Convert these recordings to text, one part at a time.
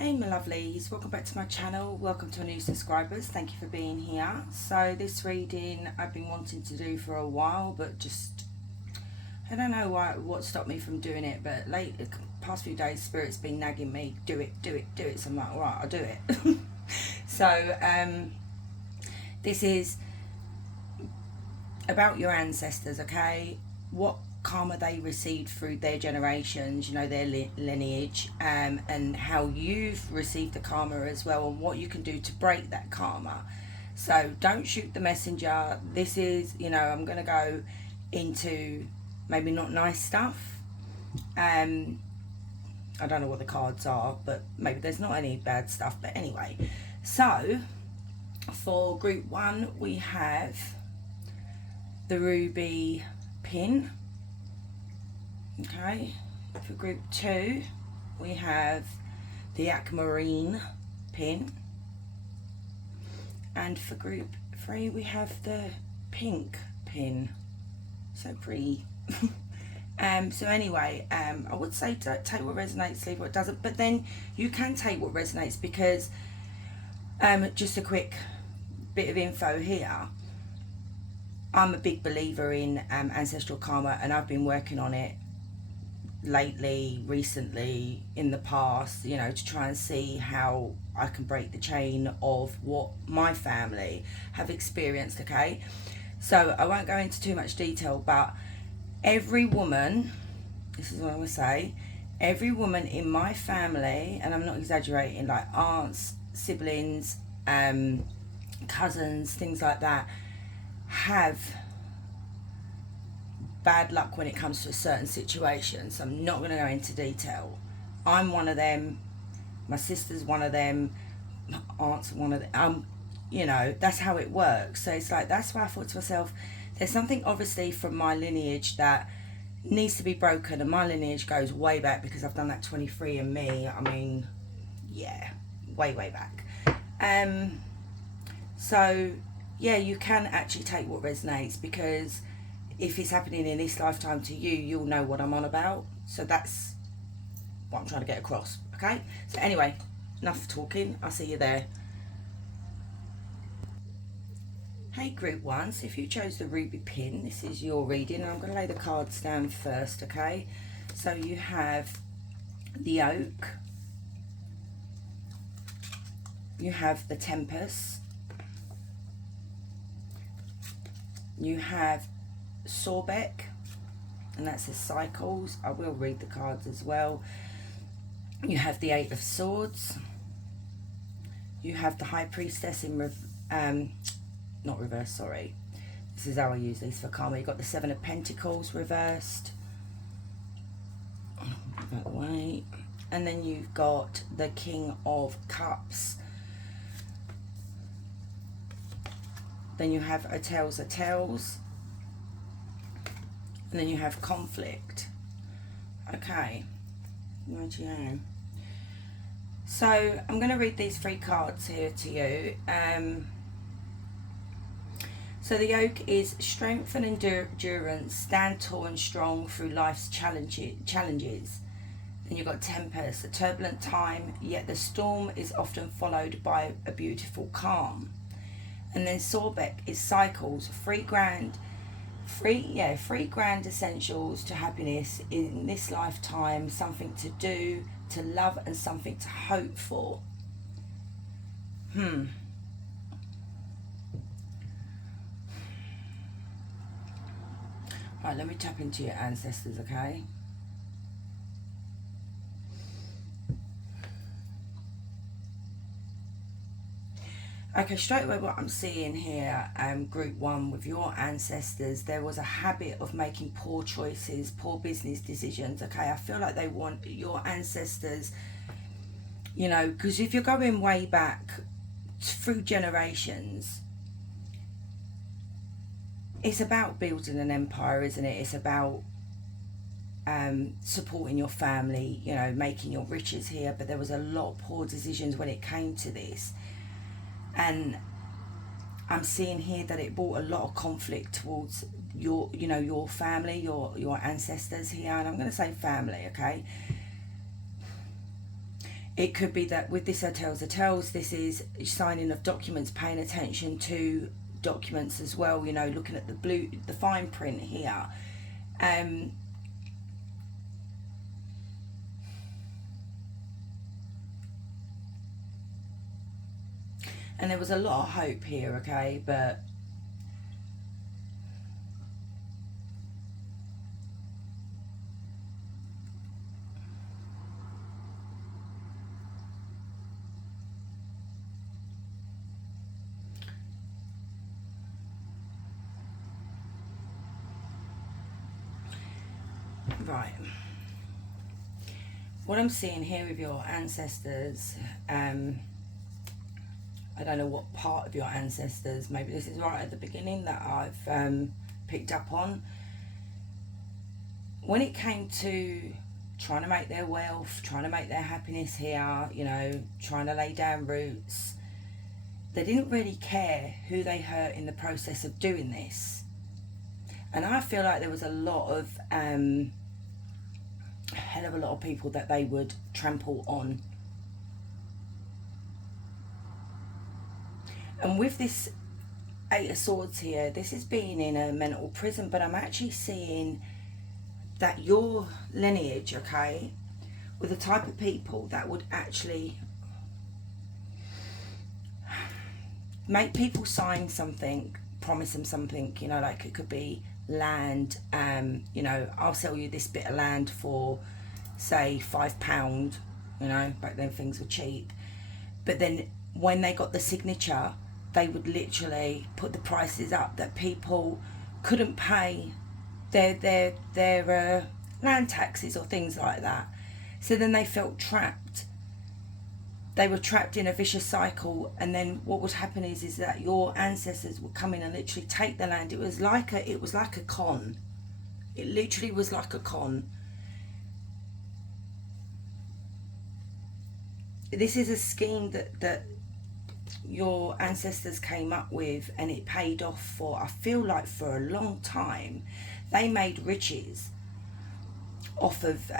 Hey my lovelies, welcome back to my channel. Welcome to our new subscribers. Thank you for being here. So this reading I've been wanting to do for a while, but just I don't know what stopped me from doing it, but past few days Spirit's been nagging me, do it. So I'm like, alright, I'll do it. So this is about your ancestors, okay? What karma they received through their generations, you know, their lineage, and how you've received the karma as well, and what you can do to break that karma. So don't shoot the messenger. This is, you know, I'm going to go into maybe not nice stuff. I don't know what the cards are, but maybe there's not any bad stuff. But anyway, so for group 1 we have the ruby pin. Okay, for group 2 we have the aquamarine pin, and for group 3 we have the pink pin. So pretty. So anyway, I would say take what resonates, leave what doesn't, but then you can take what resonates, because just a quick bit of info here. I'm a big believer in ancestral karma, and I've been working on it recently, in the past, you know, to try and see how I can break the chain of what my family have experienced, okay? So I won't go into too much detail, but every woman, this is what I'm going to say, every woman in my family, and I'm not exaggerating, like aunts, siblings, cousins, things like that, have bad luck when it comes to a certain situation. So I'm not going to go into detail. I'm one of them, my sister's one of them, my aunt's one of them. You know, that's how it works. So it's like, that's why I thought to myself, there's something obviously from my lineage that needs to be broken, and my lineage goes way back, because I've done that 23andMe. I mean, yeah, way back. So yeah, you can actually take what resonates, because if it's happening in this lifetime to you, you'll know what I'm on about. So that's what I'm trying to get across, okay? So anyway, enough talking. I'll see you there. Hey group 1, so if you chose the ruby pin, this is your reading, and I'm going to lay the cards down first, okay? So you have the oak, you have the tempest, you have Sorbek, and that says cycles. I will read the cards as well. You have the 8 of swords, you have the high priestess in not reverse, sorry, this is how I use these for karma. You've got the 7 of pentacles reversed, out the way, and then you've got the king of cups. Then you have a tails of tails, and then you have conflict. Okay, rightio. So I'm going to read these 3 cards here to you. So the oak is strength and endurance, stand tall and strong through life's challenges. Then you've got tempest, a turbulent time, yet the storm is often followed by a beautiful calm. And then Sorbek is cycles, 3 grand essentials to happiness in this lifetime, something to do, to love, and something to hope for. Right, let me tap into your ancestors, okay? Okay, straight away what I'm seeing here, group 1, with your ancestors, there was a habit of making poor choices, poor business decisions, okay? I feel like they want your ancestors, you know, because if you're going way back through generations, it's about building an empire, isn't it? It's about supporting your family, you know, making your riches here, but there was a lot of poor decisions when it came to this. And I'm seeing here that it brought a lot of conflict towards your, you know, your family, your ancestors here, and I'm going to say family, okay? It could be that with this hotels, this is signing of documents, paying attention to documents as well, you know, looking at the fine print here. And there was a lot of hope here, okay, but right, what I'm seeing here with your ancestors, I don't know what part of your ancestors, maybe this is right at the beginning that I've picked up on. When it came to trying to make their wealth, trying to make their happiness here, you know, trying to lay down roots, they didn't really care who they hurt in the process of doing this. And I feel like there was a lot of, a hell of a lot of people that they would trample on. And with this Eight of Swords here, this is being in a mental prison, but I'm actually seeing that your lineage, okay, with the type of people that would actually make people sign something, promise them something, you know, like it could be land, you know, I'll sell you this bit of land for, say, £5, you know, back then things were cheap. But then when they got the signature, they would literally put the prices up that people couldn't pay their land taxes or things like that. So then they felt trapped. They were trapped in a vicious cycle, and then what would happen is that your ancestors would come in and literally take the land. It was like a con. It literally was like a con. This is a scheme that your ancestors came up with, and it paid off for, I feel like, for a long time. They made riches off of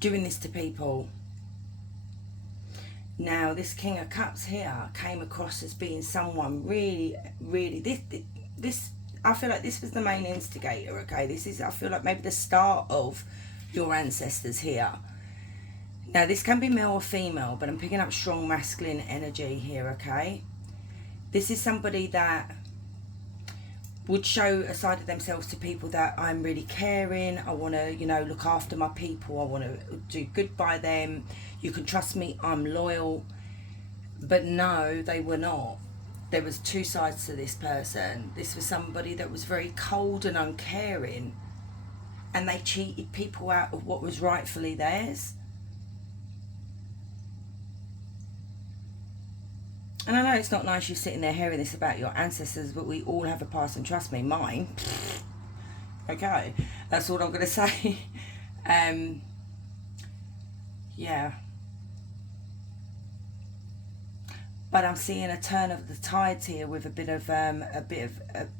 doing this to people. Now this King of Cups here came across as being someone really this I feel like this was the main instigator, okay. This is, I feel like, maybe the start of your ancestors here. Now this can be male or female, but I'm picking up strong masculine energy here, okay. This is somebody that would show a side of themselves to people that I'm really caring, I want to, you know, look after my people, I want to do good by them, you can trust me, I'm loyal. But no, they were not. There was two sides to this person. This was somebody that was very cold and uncaring, and they cheated people out of what was rightfully theirs. And I know it's not nice you sitting there hearing this about your ancestors, but we all have a past, and trust me, mine. Okay, that's all I'm going to say. Yeah. But I'm seeing a turn of the tides here with a bit of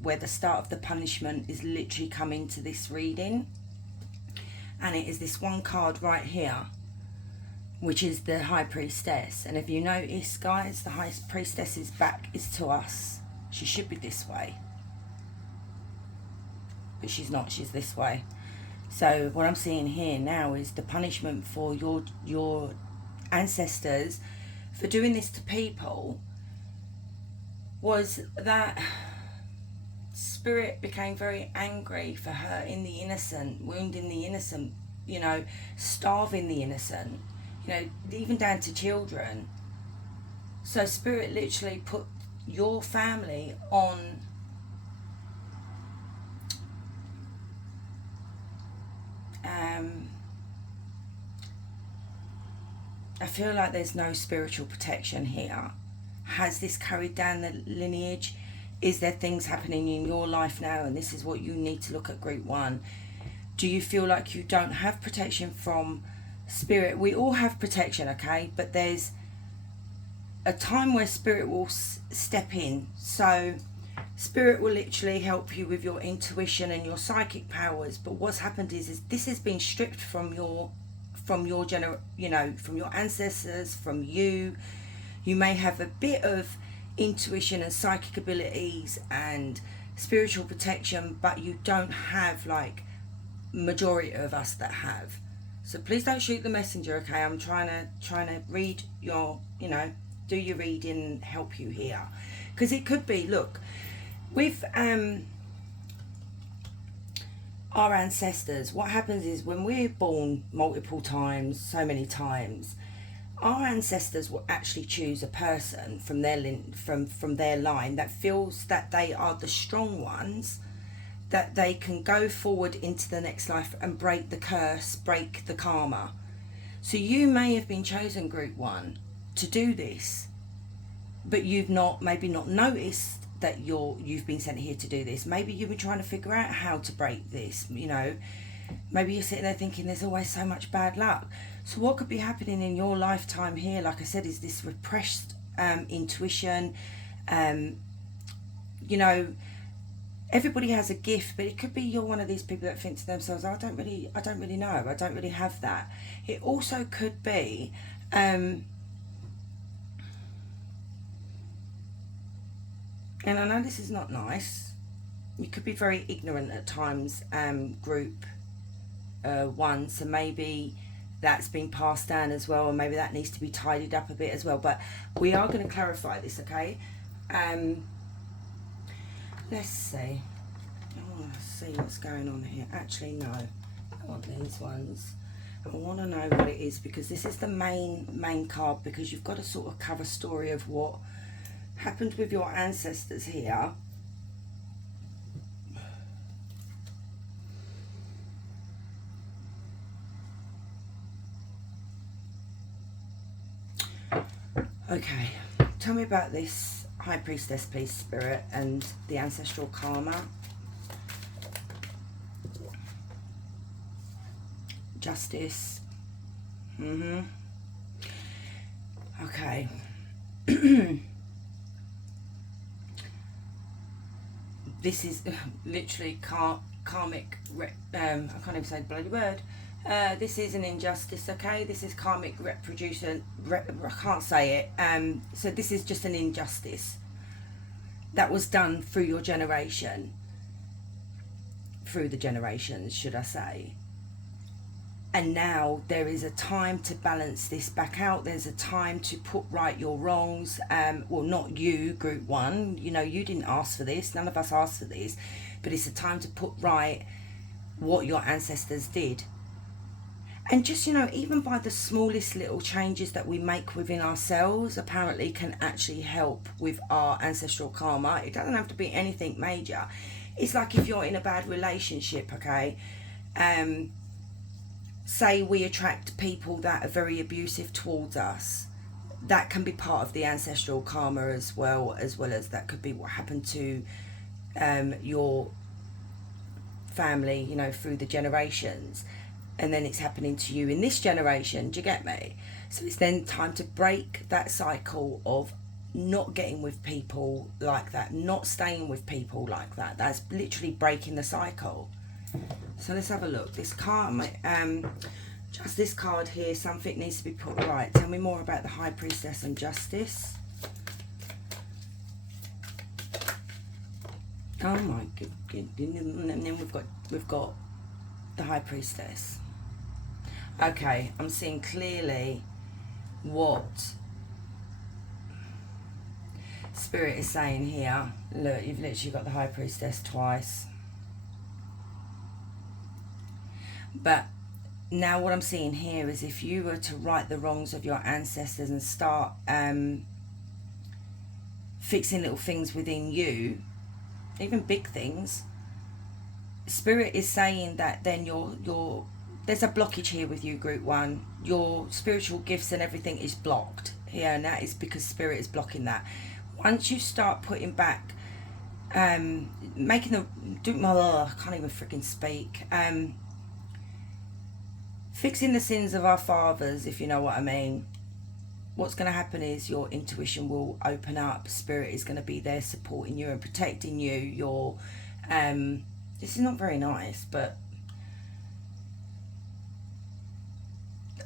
where the start of the punishment is literally coming to this reading. And it is this one card right here, which is the High Priestess. And if you notice, guys, the High Priestess's back is to us. She should be this way, but she's not. She's this way. So what I'm seeing here now is the punishment for your ancestors for doing this to people was that spirit became very angry for hurting the innocent, wounding the innocent, you know, starving the innocent, you know, even down to children. So spirit literally put your family on I feel like there's no spiritual protection here. Has this carried down the lineage? Is there things happening in your life now, and this is what you need to look at, group one? Do you feel like you don't have protection from spirit? We all have protection, okay, but there's a time where spirit will step in. So spirit will literally help you with your intuition and your psychic powers, but what's happened is this has been stripped from your from your from your ancestors, from you. You may have a bit of intuition and psychic abilities and spiritual protection, but you don't have like majority of us that have. So please don't shoot the messenger, okay? I'm trying to read your, do your reading, help you here, because it could be, look, with our ancestors, what happens is when we're born multiple times, so many times, our ancestors will actually choose a person from their line that feels that they are the strong ones, that they can go forward into the next life and break the curse, break the karma. So you may have been chosen, Group 1, to do this, but you've maybe not noticed that you've been sent here to do this. Maybe you've been trying to figure out how to break this, Maybe you're sitting there thinking there's always so much bad luck. So what could be happening in your lifetime here, like I said, is this repressed intuition. Everybody has a gift, but it could be you're one of these people that think to themselves, I don't really know, I don't really have that. It also could be and I know this is not nice, you could be very ignorant at times, Group 1, so maybe that's been passed down as well, and maybe that needs to be tidied up a bit as well, but we are going to clarify this, okay? Let's see. I want to see what's going on here. Actually, no, I want these ones. I want to know what it is, because this is the main card, because you've got to sort of cover story of what happened with your ancestors here. Okay, tell me about this High Priestess, please, Spirit, and the ancestral karma. Justice. Okay. This is literally karmic. I can't even say the bloody word. This is an injustice, okay? This is karmic retribution. I can't say it. So this is just an injustice that was done through your generation. Through the generations, should I say. And now there is a time to balance this back out. There's a time to put right your wrongs. Well, not you, Group 1. You didn't ask for this. None of us asked for this. But it's a time to put right what your ancestors did. And just, even by the smallest little changes that we make within ourselves, apparently can actually help with our ancestral karma. It doesn't have to be anything major. It's like if you're in a bad relationship, okay? Say we attract people that are very abusive towards us. That can be part of the ancestral karma as well as that could be what happened to your family, through the generations. And then it's happening to you in this generation. Do you get me? So it's then time to break that cycle of not getting with people like that, not staying with people like that. That's literally breaking the cycle. So let's have a look. This card, just this card here, something needs to be put right. Tell me more about the High Priestess and Justice. Oh my goodness. And then we've got the High Priestess. Okay, I'm seeing clearly what Spirit is saying here. Look, you've literally got the High Priestess twice. But now what I'm seeing here is if you were to right the wrongs of your ancestors and start fixing little things within you, even big things, Spirit is saying that then there's a blockage here with you, Group 1. Your spiritual gifts and everything is blocked here, and that is because Spirit is blocking that. Once you start putting back, I can't even freaking speak. Fixing the sins of our fathers, if you know what I mean. What's going to happen is your intuition will open up. Spirit is going to be there supporting you and protecting you. This is not very nice, but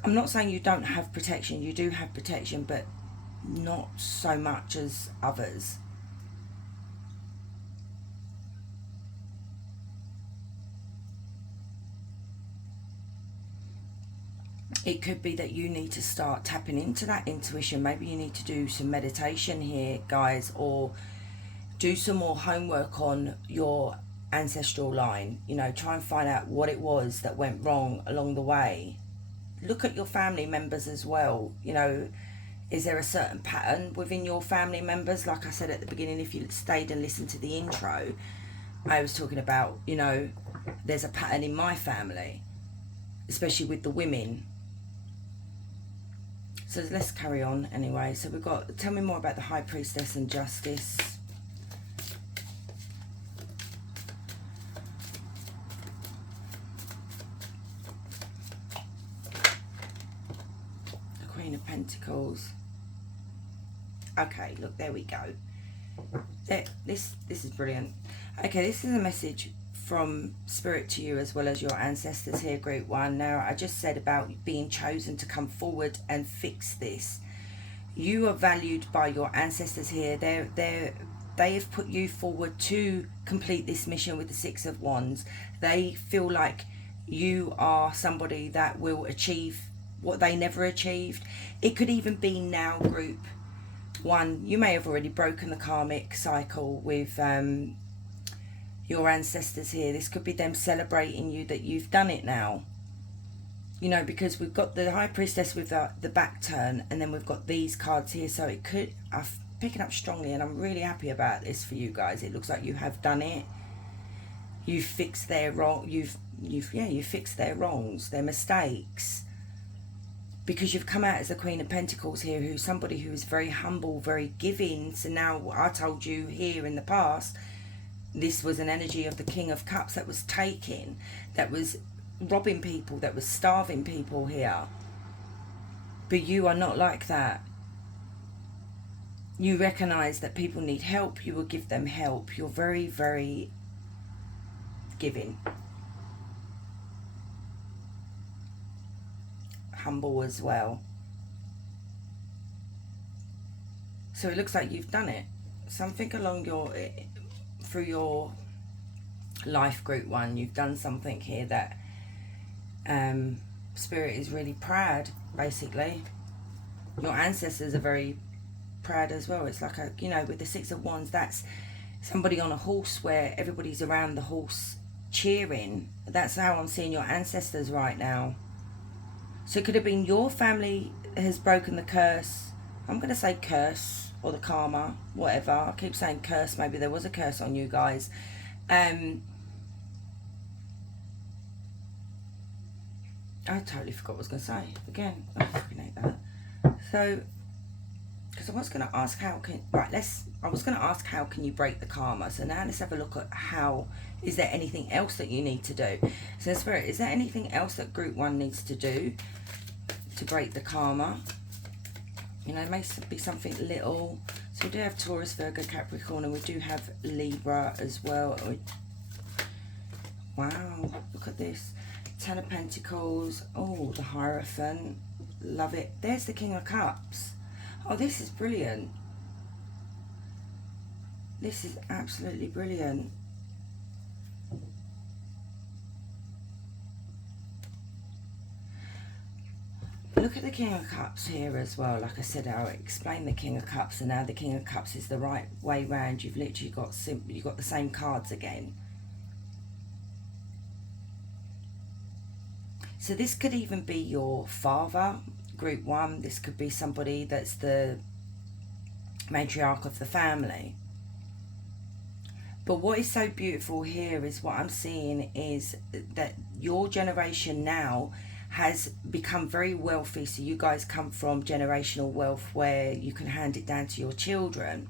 I'm not saying you don't have protection. You do have protection, but not so much as others. It could be that you need to start tapping into that intuition. Maybe you need to do some meditation here, guys, or do some more homework on your ancestral line. You know, try and find out what it was that went wrong along the way. Look at your family members as well. You know, is there a certain pattern within your family members? Like I said at the beginning, if you stayed and listened to the intro, I was talking about, you know, there's a pattern in my family, especially with the women. So let's carry on anyway. So we've got, tell me more about the High Priestess and Justice. The Queen of Pentacles. Okay, look, there we go. This is brilliant. Okay, this is a message from Spirit to you as well as your ancestors here, Group 1. Now, I just said about being chosen to come forward and fix this. You are valued by your ancestors here. They have put you forward to complete this mission with the Six of Wands. They feel like you are somebody that will achieve what they never achieved. It could even be now, Group 1. You may have already broken the karmic cycle with your ancestors here. This could be them celebrating you that you've done it now. You know, because we've got the High Priestess with the back turn, and then we've got these cards here. So it could, I'm picking up strongly, and I'm really happy about this for you guys. It looks like you have done it. You've fixed their wrong. You've fixed their wrongs, their mistakes. Because you've come out as the Queen of Pentacles here, who's somebody who is very humble, very giving. So now, I told you here in the past, this was an energy of the King of Cups that was taking, that was robbing people, that was starving people here. But you are not like that. You recognise that people need help. You will give them help. You're very, very giving. Humble as well. So it looks like you've done it. Something along through your life, Group 1, you've done something here that Spirit is really proud, basically. Your ancestors are very proud as well. It's like, you know, with the Six of Wands, that's somebody on a horse where everybody's around the horse cheering. That's how I'm seeing your ancestors right now. So it could have been your family has broken the curse. I'm going to say curse, or the karma, whatever. I keep saying curse. Maybe there was a curse on you guys. I totally forgot what I was going to say. Again, I fucking hate that. So, because I was going to ask how can... Right, I was going to ask how can you break the karma. So now let's have a look at how... Is there anything else that you need to do? So Spirit, is there anything else that Group 1 needs to do to break the karma? You know, it may be something little. So we do have Taurus, Virgo, Capricorn, and we do have Libra as well. Wow, look at this. Ten of Pentacles. Oh, the Hierophant. Love it. There's the King of Cups. Oh, this is brilliant. This is absolutely brilliant. Look at the King of Cups here as well. Like I said, I'll explain the King of Cups, and now the King of Cups is the right way round. You've literally got you've got the same cards again. So this could even be your father, Group 1. This could be somebody that's the matriarch of the family. But what is so beautiful here is what I'm seeing is that your generation now has become very wealthy. So you guys come from generational wealth where you can hand it down to your children.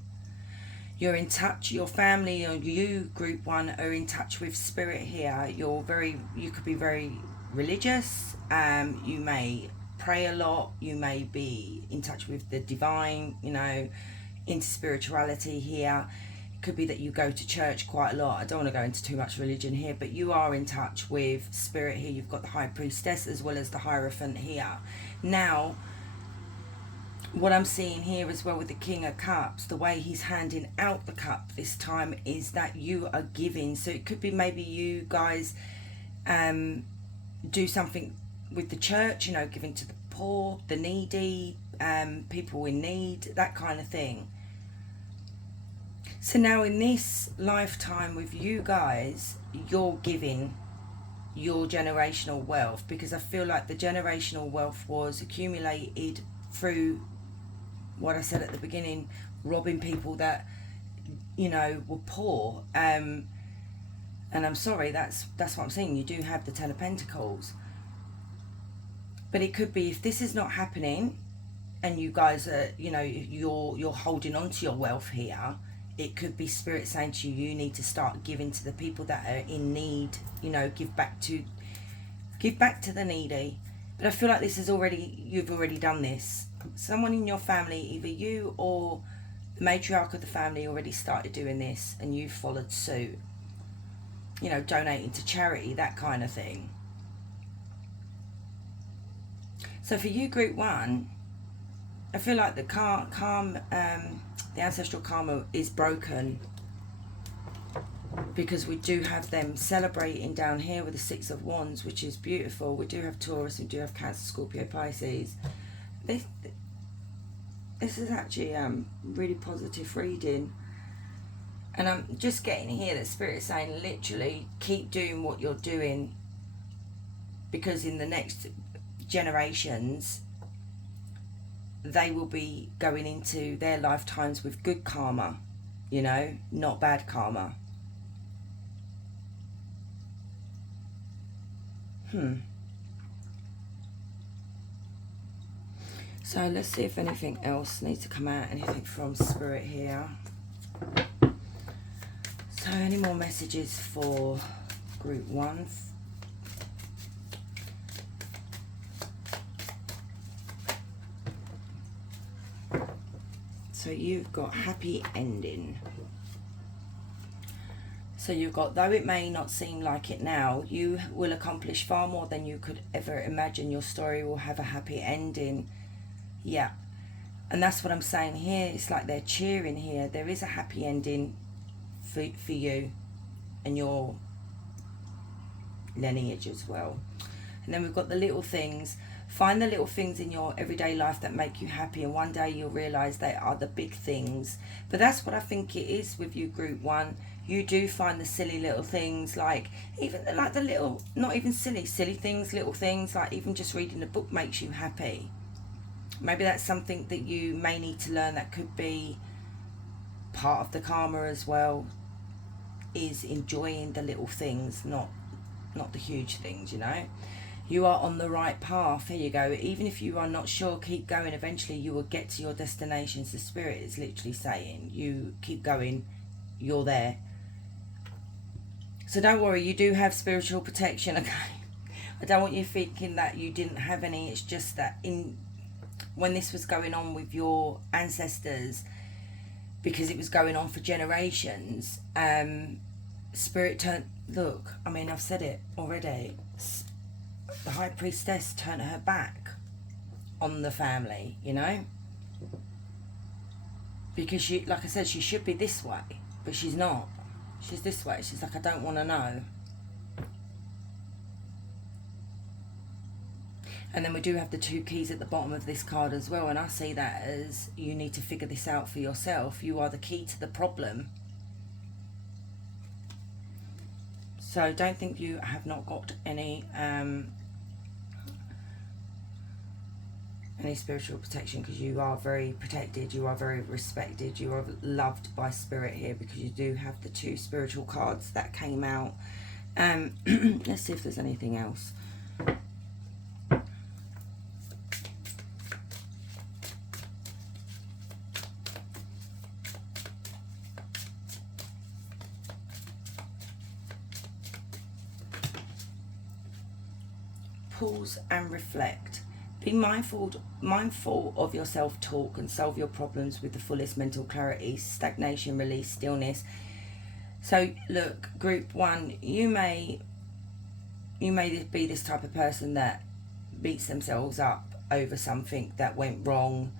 You're in touch, your family, or you, Group 1, are in touch with Spirit here. You could be very religious. You may pray a lot. You may be in touch with the divine, you know, into spirituality here. could be that you go to church quite a lot. I don't want to go into too much religion here, but you are in touch with spirit here. You've got the High Priestess as well as the Hierophant here. Now, what I'm seeing here as well with the King of Cups, the way he's handing out the cup this time is that you are giving. So it could be maybe you guys do something with the church, you know, giving to the poor, the needy, people in need, that kind of thing. So now in this lifetime with you guys, you're giving your generational wealth, because I feel like the generational wealth was accumulated through what I said at the beginning, robbing people that, you know, were poor. And I'm sorry, that's what I'm saying. You do have the Ten of Pentacles. But it could be, if this is not happening and you guys are, you know, you're holding on to your wealth here, it could be spirit saying to you, you need to start giving to the people that are in need, you know, give back to the needy. But I feel like this is you've already done this. Someone in your family, either you or the matriarch of the family, already started doing this and you've followed suit. You know, donating to charity, that kind of thing. So for you, group one, I feel like the the ancestral karma is broken, because we do have them celebrating down here with the Six of Wands, which is beautiful. We do have Taurus, we do have Cancer, Scorpio, Pisces. This is actually really positive reading. And I'm just getting here that Spirit is saying, literally, keep doing what you're doing, because in the next generations, they will be going into their lifetimes with good karma, you know, not bad karma. So let's see if anything else needs to come out, anything from Spirit here. So any more messages for group one? So you've got happy ending. So you've got, though it may not seem like it now, you will accomplish far more than you could ever imagine. Your story will have a happy ending. Yeah. And that's what I'm saying here. It's like they're cheering here. There is a happy ending for you and your lineage as well. And then we've got the little things. Find the little things in your everyday life that make you happy, and one day you'll realise they are the big things. But that's what I think it is with you, group one. You do find the silly little things, like even like the little, not even silly things, little things, like even just reading a book makes you happy. Maybe that's something that you may need to learn, that could be part of the karma as well, is enjoying the little things, not the huge things, you know. You are on the right path. Here you go. Even if you are not sure, keep going. Eventually you will get to your destinations. The Spirit is literally saying, you keep going, you're there. So don't worry, you do have spiritual protection, okay? I don't want you thinking that you didn't have any. It's just that when this was going on with your ancestors, because it was going on for generations, Spirit turned, look, I mean, I've said it already, the High Priestess turned her back on the family, you know, because she, like I said, she should be this way, but she's not. She's this way. She's like, I don't want to know. And then we do have the two keys at the bottom of this card as well, and I see that as you need to figure this out for yourself. You are the key to the problem. So don't think you have not got any spiritual protection, because you are very protected, you are very respected, you are loved by Spirit here, because you do have the two spiritual cards that came out. Let's see if there's anything else. Pause and reflect. Be mindful of your self-talk and solve your problems with the fullest mental clarity, stagnation, release, stillness. So look, group 1, you may be this type of person that beats themselves up over something that went wrong,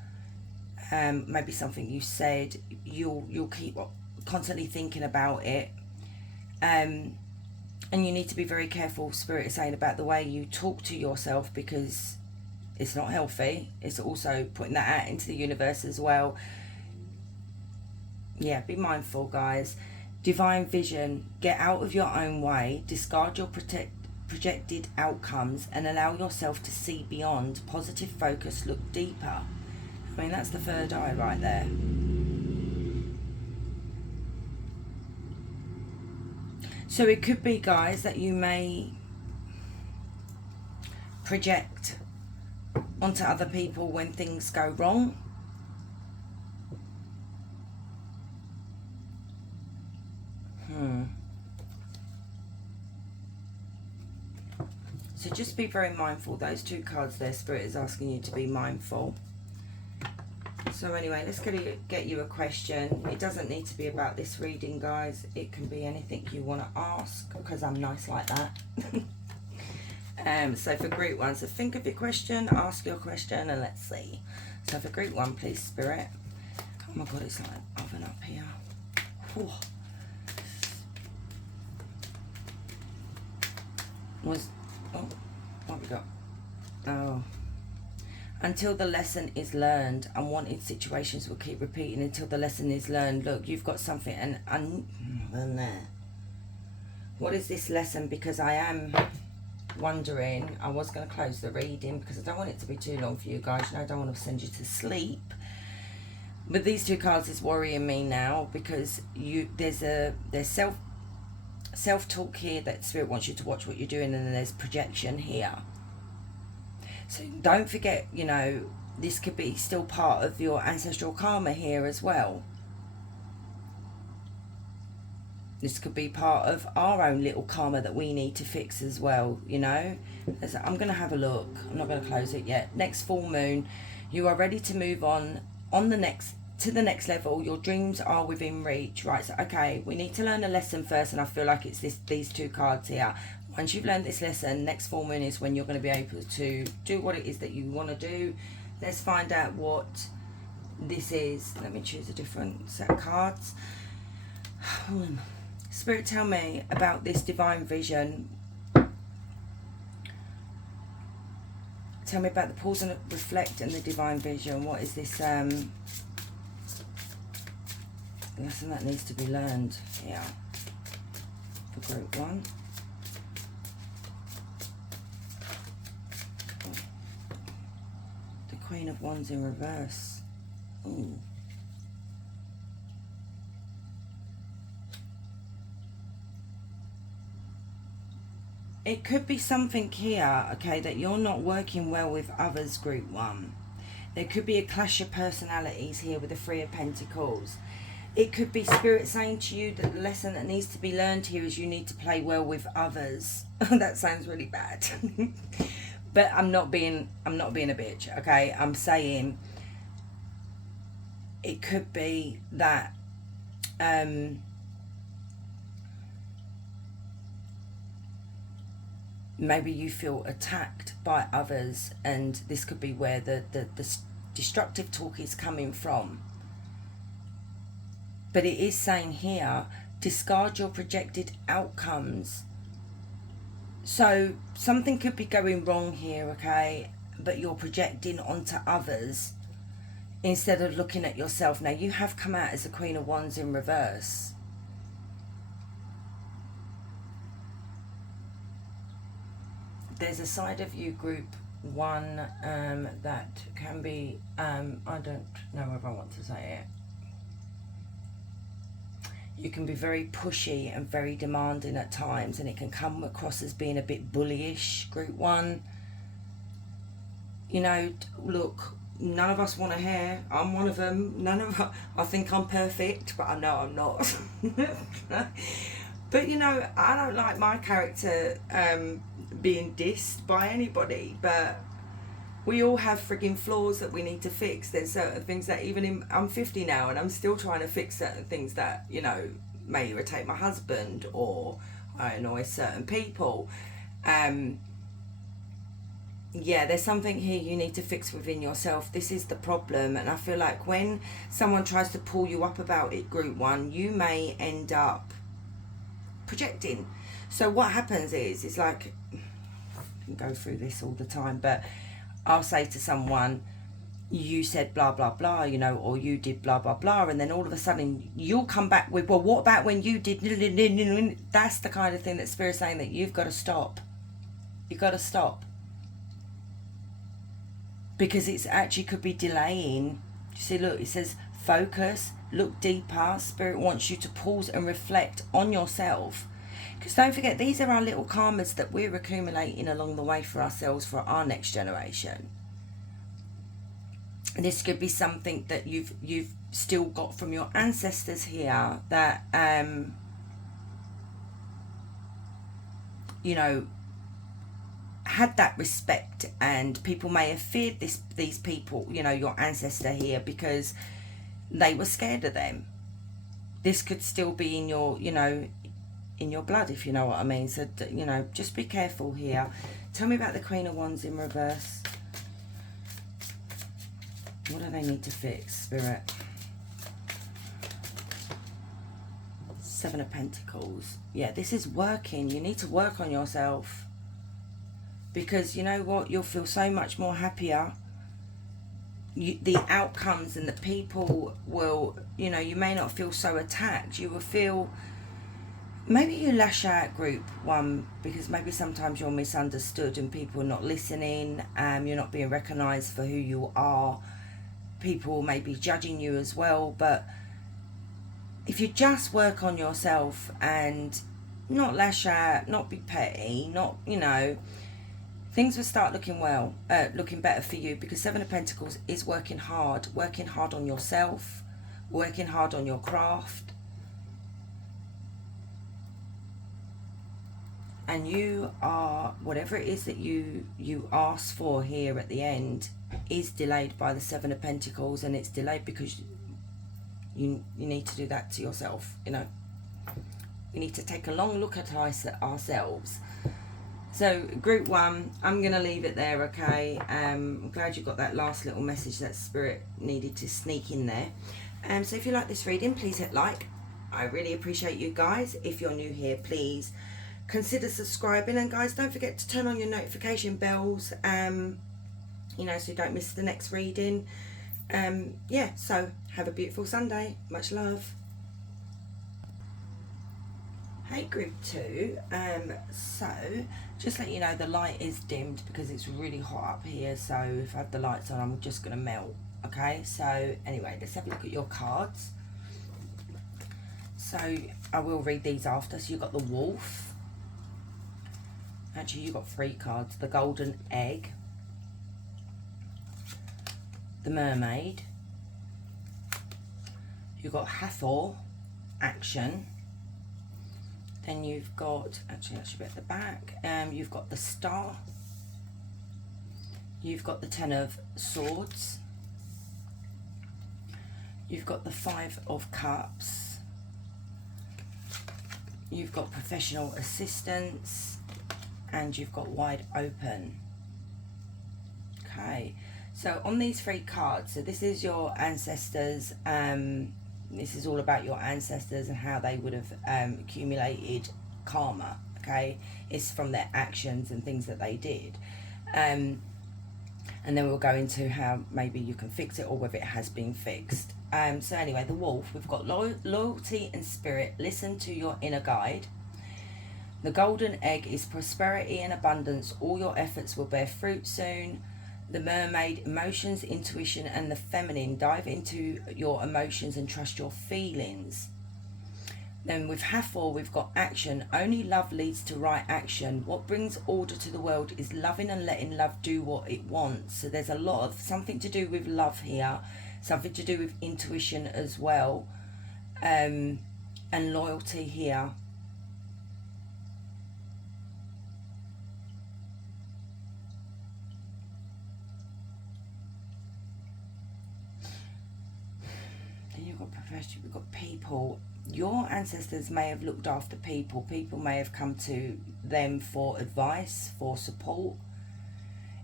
maybe something you said. You'll keep constantly thinking about it, and you need to be very careful, Spirit is saying, about the way you talk to yourself, because it's not healthy. It's also putting that out into the universe as well. Yeah, be mindful, guys. Divine vision. Get out of your own way. Discard your projected outcomes and allow yourself to see beyond. Positive focus. Look deeper. I mean, that's the third eye right there. So it could be, guys, that you may project onto other people when things go wrong. So just be very mindful. Those 2 cards there, Spirit is asking you to be mindful. So anyway, let's get you a question. It doesn't need to be about this reading, guys. It can be anything you want to ask, because I'm nice like that. So for group 1, so think of your question, ask your question, and let's see. So for group 1, please, Spirit. Oh my God, it's like oven up here. Whew. Oh, what have we got? Oh. Until the lesson is learned, unwanted situations will keep repeating until the lesson is learned. Look, you've got something, and what is this lesson? Because I am wondering, I was going to close the reading because I don't want it to be too long for you guys. You know, I don't want to send you to sleep. But these 2 cards is worrying me now, because there's self-talk here that Spirit wants you to watch what you're doing, and then there's projection here. So don't forget, you know, this could be still part of your ancestral karma here as well. This could be part of our own little karma that we need to fix as well, you know. I'm going to have a look. I'm not going to close it yet. Next full moon, you are ready to move on to the next level. Your dreams are within reach. Right, so okay, we need to learn a lesson first, and I feel like it's these 2 cards here. Once you've learned this lesson, next full moon is when you're going to be able to do what it is that you want to do. Let's find out what this is. Let me choose a different set of cards. Spirit, tell me about this divine vision. Tell me about the pause and reflect and the divine vision. What is this lesson that needs to be learned here for group 1? The Queen of Wands in reverse. Ooh. It could be something here, okay, that you're not working well with others, group 1. There could be a clash of personalities here with the 3 of Pentacles. It could be Spirit saying to you that the lesson that needs to be learned here is you need to play well with others. That sounds really bad. But I'm not being a bitch, okay? I'm saying it could be that maybe you feel attacked by others, and this could be where the destructive talk is coming from. But it is saying here, discard your projected outcomes. So something could be going wrong here, okay, but you're projecting onto others instead of looking at yourself. Now, you have come out as the Queen of Wands in reverse. There's a side of you, group 1, that can be, I don't know whether I want to say it. You can be very pushy and very demanding at times, and it can come across as being a bit bullyish, group 1. You know, look, none of us want a hair. I'm one of them. None of us, I think I'm perfect, but I know I'm not. But, you know, I don't like my character being dissed by anybody, but We all have frigging flaws that we need to fix. There's certain things that I'm 50 now and I'm still trying to fix certain things that, you know, may irritate my husband or I annoy certain people. Yeah, there's something here you need to fix within yourself. This is the problem, and I feel like when someone tries to pull you up about it, group one, you may end up projecting. So what happens is, it's like, I can go through this all the time, but I'll say to someone, you said blah blah blah, you know, or you did blah blah blah, and then all of a sudden you'll come back with, well, what about when you did? That's the kind of thing that Spirit's saying that you've got to stop. You've got to stop, because it's actually could be delaying. You see, look, it says focus, look deeper. Spirit wants you to pause and reflect on yourself, because don't forget, these are our little karmas that we're accumulating along the way for ourselves, for our next generation. And this could be something that you've still got from your ancestors here, that you know, had that respect, and people may have feared these people, you know, your ancestor here, because they were scared of them. This could still be in your, you know, in your blood, if you know what I mean. So, you know, just be careful here. Tell me about the Queen of Wands in reverse. What do they need to fix, Spirit? Seven of Pentacles. Yeah, this is working. You need to work on yourself, because you know what? You'll feel so much more happier. The outcomes and the people will, you know, you may not feel so attacked. You will feel, maybe you lash out, group one, because maybe sometimes you're misunderstood and people are not listening. You're not being recognised for who you are. People may be judging you as well, but if you just work on yourself and not lash out, not be petty, not, you know, things will start looking looking better for you, because Seven of Pentacles is working hard on yourself, working hard on your craft. And you are, whatever it is that you ask for here at the end is delayed by the Seven of Pentacles, and it's delayed because you need to do that to yourself, you know. We need to take a long look at ourselves. So group one, I'm going to leave it there, okay? I'm glad you got that last little message that Spirit needed to sneak in there. So if you like this reading, please hit like. I really appreciate you guys. If you're new here, please consider subscribing. And guys, don't forget to turn on your notification bells, you know, so you don't miss the next reading. Yeah, so have a beautiful Sunday. Much love. Hey group two, so just let you know the light is dimmed because it's really hot up here, so if I have the lights on I'm just going to melt. Okay, so anyway, let's have a look at your cards. So I will read these after. So you've got the Wolf. Actually, you've got 3 cards. The Golden Egg, the Mermaid, you've got Hathor, Action. Then you've got, actually that should be at the back, you've got the Star, you've got the Ten of Swords, you've got the Five of Cups, you've got Professional Assistance, and you've got Wide Open. Okay, so on these 3 cards, so this is your ancestors. This is all about your ancestors and how they would have accumulated karma, okay? It's from their actions and things that they did. And then we'll go into how maybe you can fix it or whether it has been fixed. So anyway, the Wolf, we've got loyalty and spirit. Listen to your inner guide. The Golden Egg is prosperity and abundance. All your efforts will bear fruit soon. The Mermaid, emotions, intuition, and the feminine. Dive into your emotions and trust your feelings. Then with Hathor, we've got action. Only love leads to right action. What brings order to the world is loving and letting love do what it wants. So there's a lot of something to do with love here, something to do with intuition as well, and loyalty here. got professional, we've got people. Your ancestors may have looked after people. People may have come to them for advice, for support.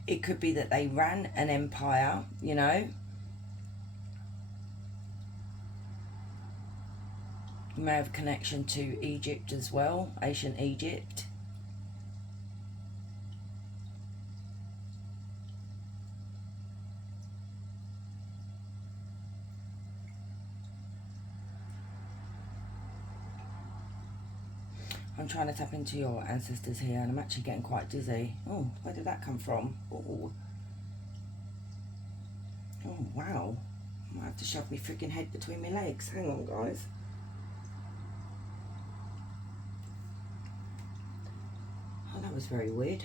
It could be that they ran an empire, you know. You may have a connection to Egypt as well, ancient Egypt. I'm trying to tap into your ancestors here, and I'm actually getting quite dizzy. Oh, where did that come from? Oh, oh wow. I might have to shove my freaking head between my legs. Hang on, guys. Oh, that was very weird.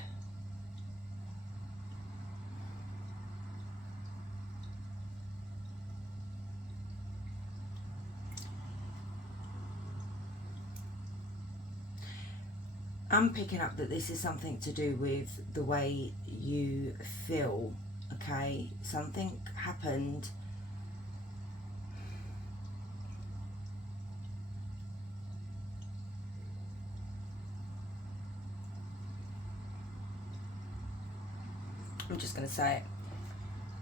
I'm picking up that this is something to do with the way you feel, okay? Something happened. I'm just going to say it.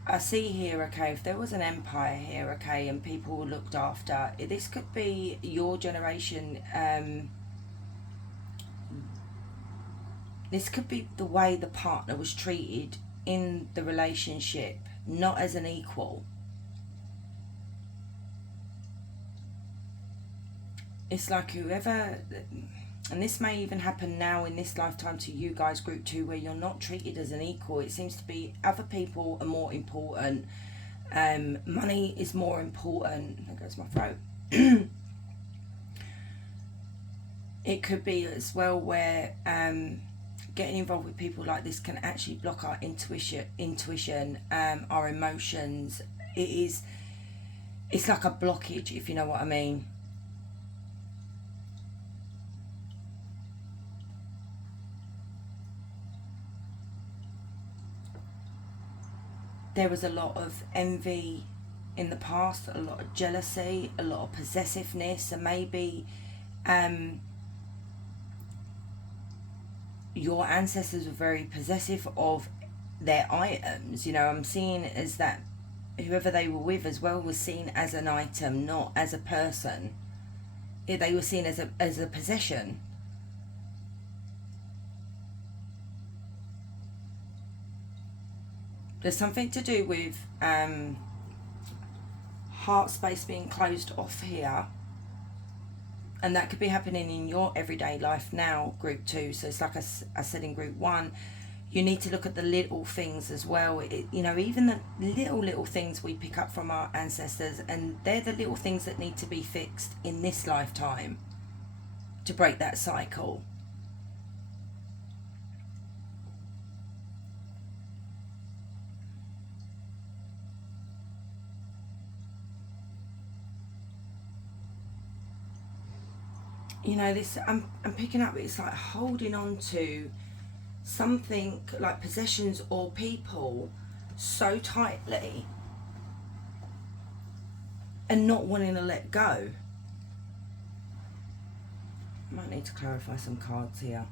I see here, okay, if there was an empire here, okay, and people were looked after, this could be your generation. This could be the way the partner was treated in the relationship, not as an equal. It's like whoever, and this may even happen now in this lifetime to you guys, group 2, where you're not treated as an equal. It seems to be other people are more important. Money is more important. There goes my throat. It could be as well where getting involved with people like this can actually block our intuition, our emotions. It's like a blockage, if you know what I mean. There was a lot of envy in the past, a lot of jealousy, a lot of possessiveness, and maybe your ancestors were very possessive of their items. You know, I'm seeing it as that whoever they were with as well was seen as an item, not as a person. They were seen as a possession. There's something to do with heart space being closed off here, and that could be happening in your everyday life now, group 2. So it's like I said in group 1, you need to look at the little things as well. You know, even the little things we pick up from our ancestors, and they're the little things that need to be fixed in this lifetime to break that cycle. You know, this I'm picking up, it's like holding on to something like possessions or people so tightly and not wanting to let go. I might need to clarify some cards here.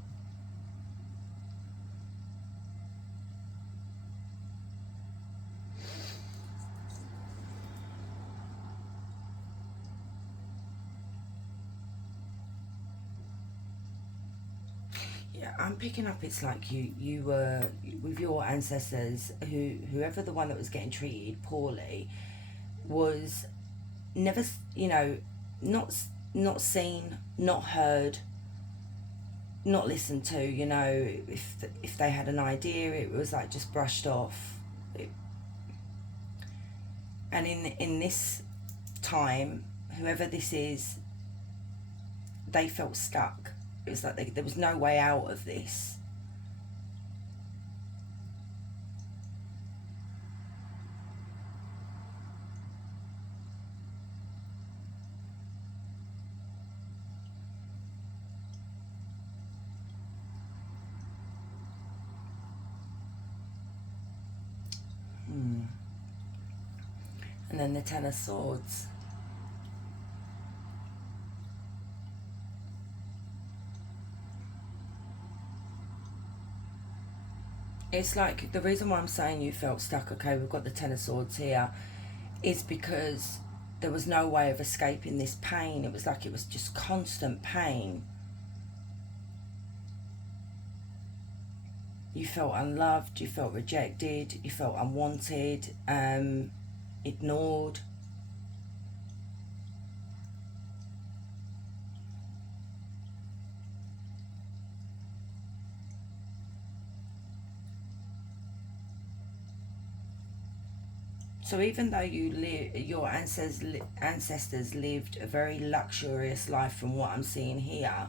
I'm picking up it's like you were with your ancestors, whoever the one that was getting treated poorly was never, you know, not seen, not heard, not listened to. You know, if they had an idea, it was like just brushed off. And in this time, whoever this is, they felt stuck. It was like there was no way out of this. And then the Ten of Swords. It's like the reason why I'm saying you felt stuck, okay, we've got the Ten of Swords here, is because there was no way of escaping this pain. It was like it was just constant pain. You felt unloved, you felt rejected, you felt unwanted, ignored. So even though your ancestors lived a very luxurious life from what I'm seeing here,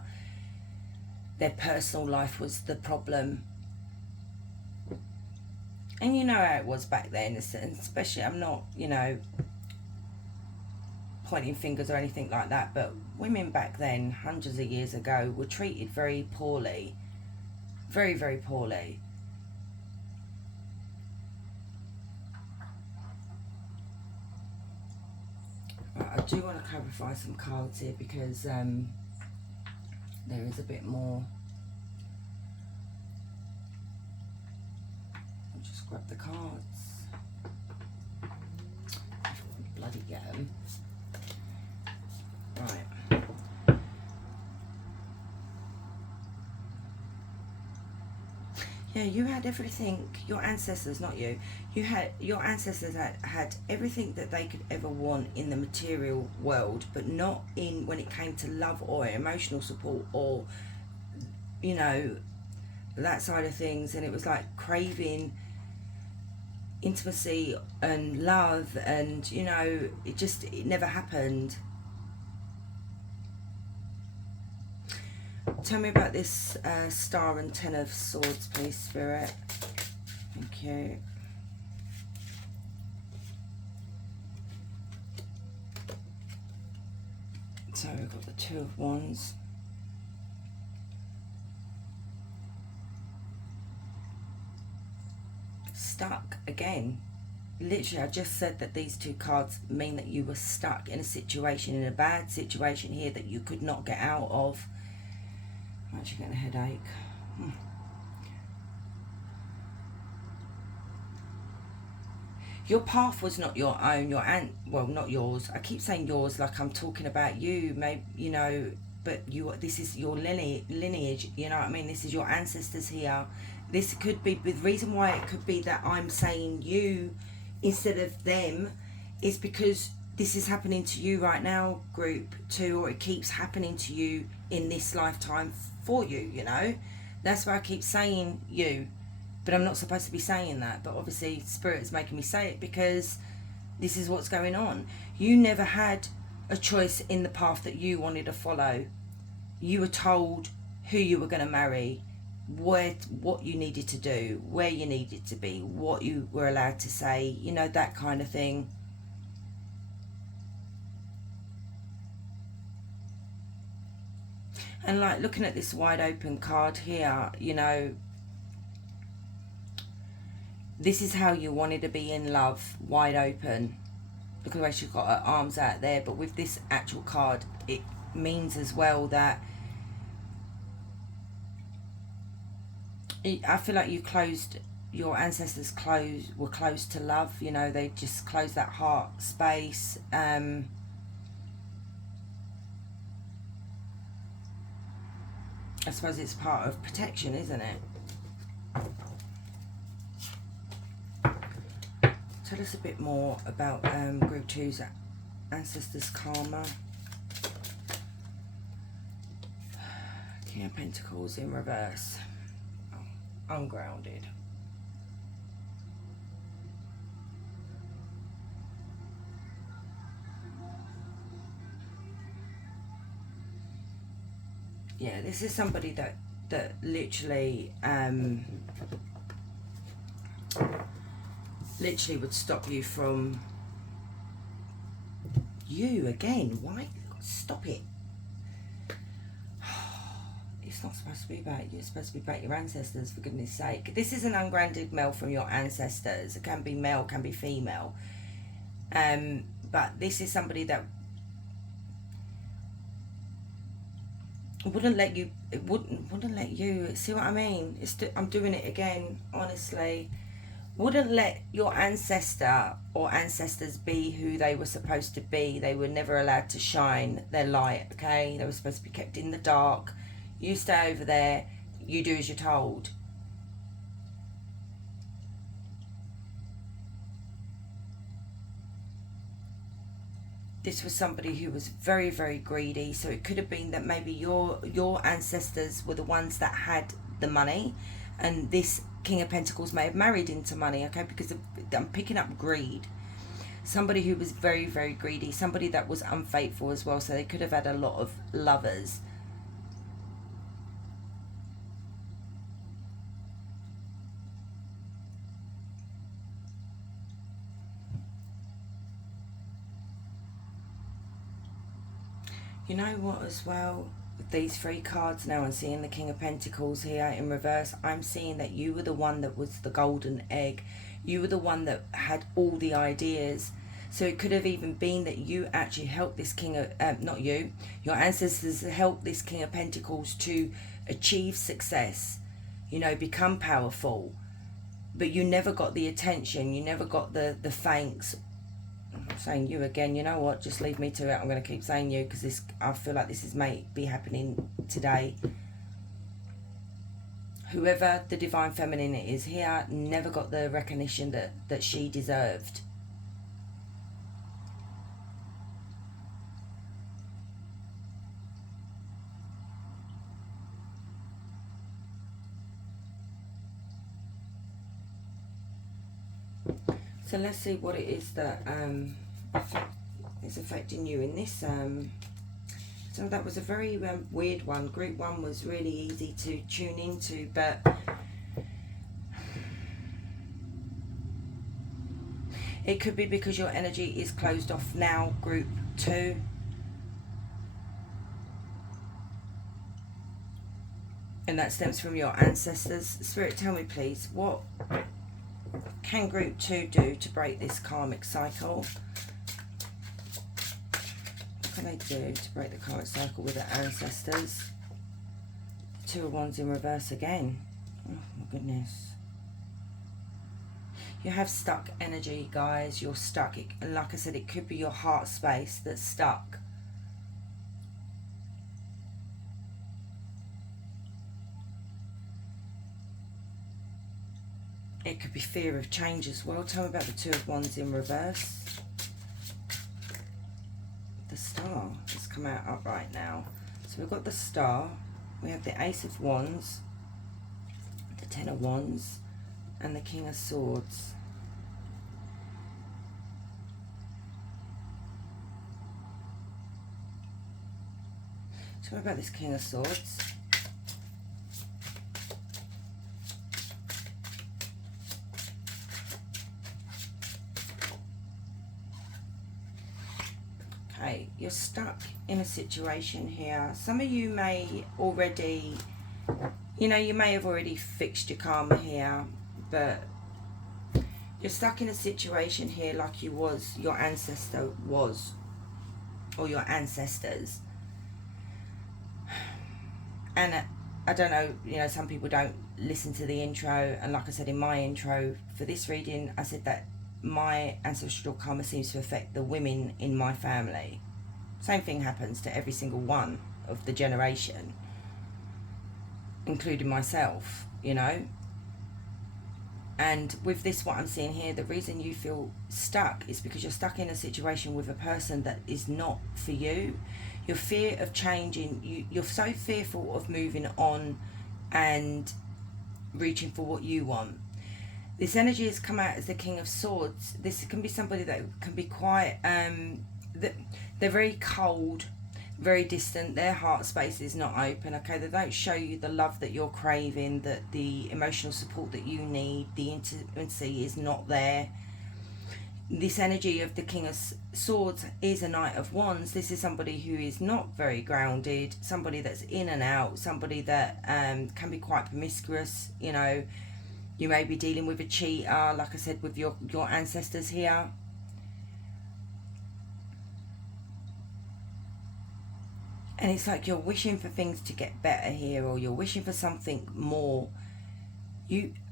their personal life was the problem. And you know how it was back then, especially, I'm not, pointing fingers or anything like that, but women back then, hundreds of years ago, were treated very poorly. Very, very poorly. I do want to clarify some cards here because there is a bit more. I'll just grab the cards. Bloody get them. Right. Yeah, you had everything. Your ancestors, not you. Your ancestors had everything that they could ever want in the material world, but not in when it came to love or emotional support or, that side of things. And it was like craving intimacy and love, and it never happened. Tell me about this Star and Ten of Swords, please, Spirit. Thank you. So we've got the Two of Wands. Stuck again. Literally, I just said that these two cards mean that you were stuck in a situation, in a bad situation here that you could not get out of. I'm actually getting a headache. Your path was not your own. Well, not yours. I keep saying yours like I'm talking about you. Maybe but this is your lineage. You know what I mean? This is your ancestors here. This could be the reason why it could be that I'm saying you instead of them is because this is happening to you right now, group 2, or it keeps happening to you in this lifetime for you, That's why I keep saying you, but I'm not supposed to be saying that. But obviously Spirit is making me say it because this is what's going on. You never had a choice in the path that you wanted to follow. You were told who you were going to marry, what you needed to do, where you needed to be, what you were allowed to say, that kind of thing. And like looking at this wide open card here, this is how you wanted to be in love, wide open. Look at the way she's got her arms out there. But with this actual card, it means as well that I feel like your ancestors were close to love. They just closed that heart space. I suppose it's part of protection, isn't it? Tell us a bit more about Group 2's ancestors' karma. King of Pentacles in reverse. Oh, ungrounded. Yeah, this is somebody that literally would stop you from you again. Why? Stop it. It's not supposed to be about you. It's supposed to be about your ancestors, for goodness sake. This is an ungrounded male from your ancestors. It can be male, can be female. But this is somebody that wouldn't let you, it wouldn't let you, see what I mean? I'm doing it again, honestly. Wouldn't let your ancestor or ancestors be who they were supposed to be. They were never allowed to shine their light, okay? They were supposed to be kept in the dark. You stay over there, you do as you're told. This was somebody who was very, very greedy, so it could have been that maybe your ancestors were the ones that had the money, and this King of Pentacles may have married into money, okay? Because I'm picking up greed. Somebody who was very, very greedy, somebody that was unfaithful as well, so they could have had a lot of lovers. You know what, as well, with these three cards now and seeing the King of Pentacles here in reverse, I'm seeing that you were the one that was the golden egg. You were the one that had all the ideas. So it could have even been that you actually helped this King of, not you, your ancestors helped this King of Pentacles to achieve success, you know, become powerful. But you never got the attention, you never got the thanks. I'm saying you again, you know what, just leave me to it. I'm going to keep saying you because this, I feel like this is may be happening today. Whoever the Divine Feminine is here never got the recognition that she deserved. So let's see what it is that is affecting you in this. So that was a very weird one. Group 1 was really easy to tune into, but it could be because your energy is closed off now, Group 2. And that stems from your ancestors. Spirit, tell me please, what can Group 2 do to break this karmic cycle? What can they do to break the karmic cycle with their ancestors? The Two of Wands in reverse again. Oh my goodness. You have stuck energy, guys. You're stuck. And like I said, it could be your heart space that's stuck. It could be fear of change as well. Tell me about the Two of Wands in reverse. The Star has come out upright now. So we've got the Star. We have the Ace of Wands, the Ten of Wands, and the King of Swords. Tell me about this King of Swords. Okay, you're stuck in a situation here. Some of you may already, you know, you may have already fixed your karma here, but you're stuck in a situation here like you was, your ancestor was, or your ancestors. And I don't know, you know, some people don't listen to the intro, and like I said in my intro for this reading, I said that my ancestral karma seems to affect the women in my family. Same thing happens to every single one of the generation, including myself, you know. And with this, what I'm seeing here, the reason you feel stuck is because you're stuck in a situation with a person that is not for you. Your fear of changing, you're so fearful of moving on and reaching for what you want. This energy has come out as the King of Swords. This can be somebody that can be quite, they're very cold, very distant. Their heart space is not open, okay? They don't show you the love that you're craving, that the emotional support that you need, the intimacy is not there. This energy of the King of Swords is a Knight of Wands. This is somebody who is not very grounded, somebody that's in and out, somebody that can be quite promiscuous, you know. You may be dealing with a cheater, like I said, with your ancestors here. And it's like you're wishing for things to get better here, or you're wishing for something more.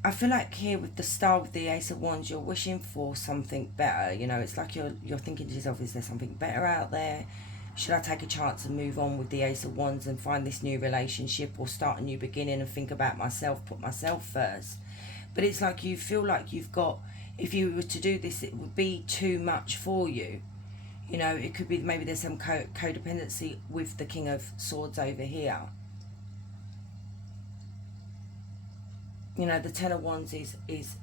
I feel like here with the Star, with the Ace of Wands, you're wishing for something better. You know, it's like you're thinking to yourself, is there something better out there? Should I take a chance and move on with the Ace of Wands and find this new relationship, or start a new beginning and think about myself, put myself first? But it's like you feel like you've got, if you were to do this, it would be too much for you. You know, it could be maybe there's some codependency with the King of Swords over here. You know, the Ten of Wands is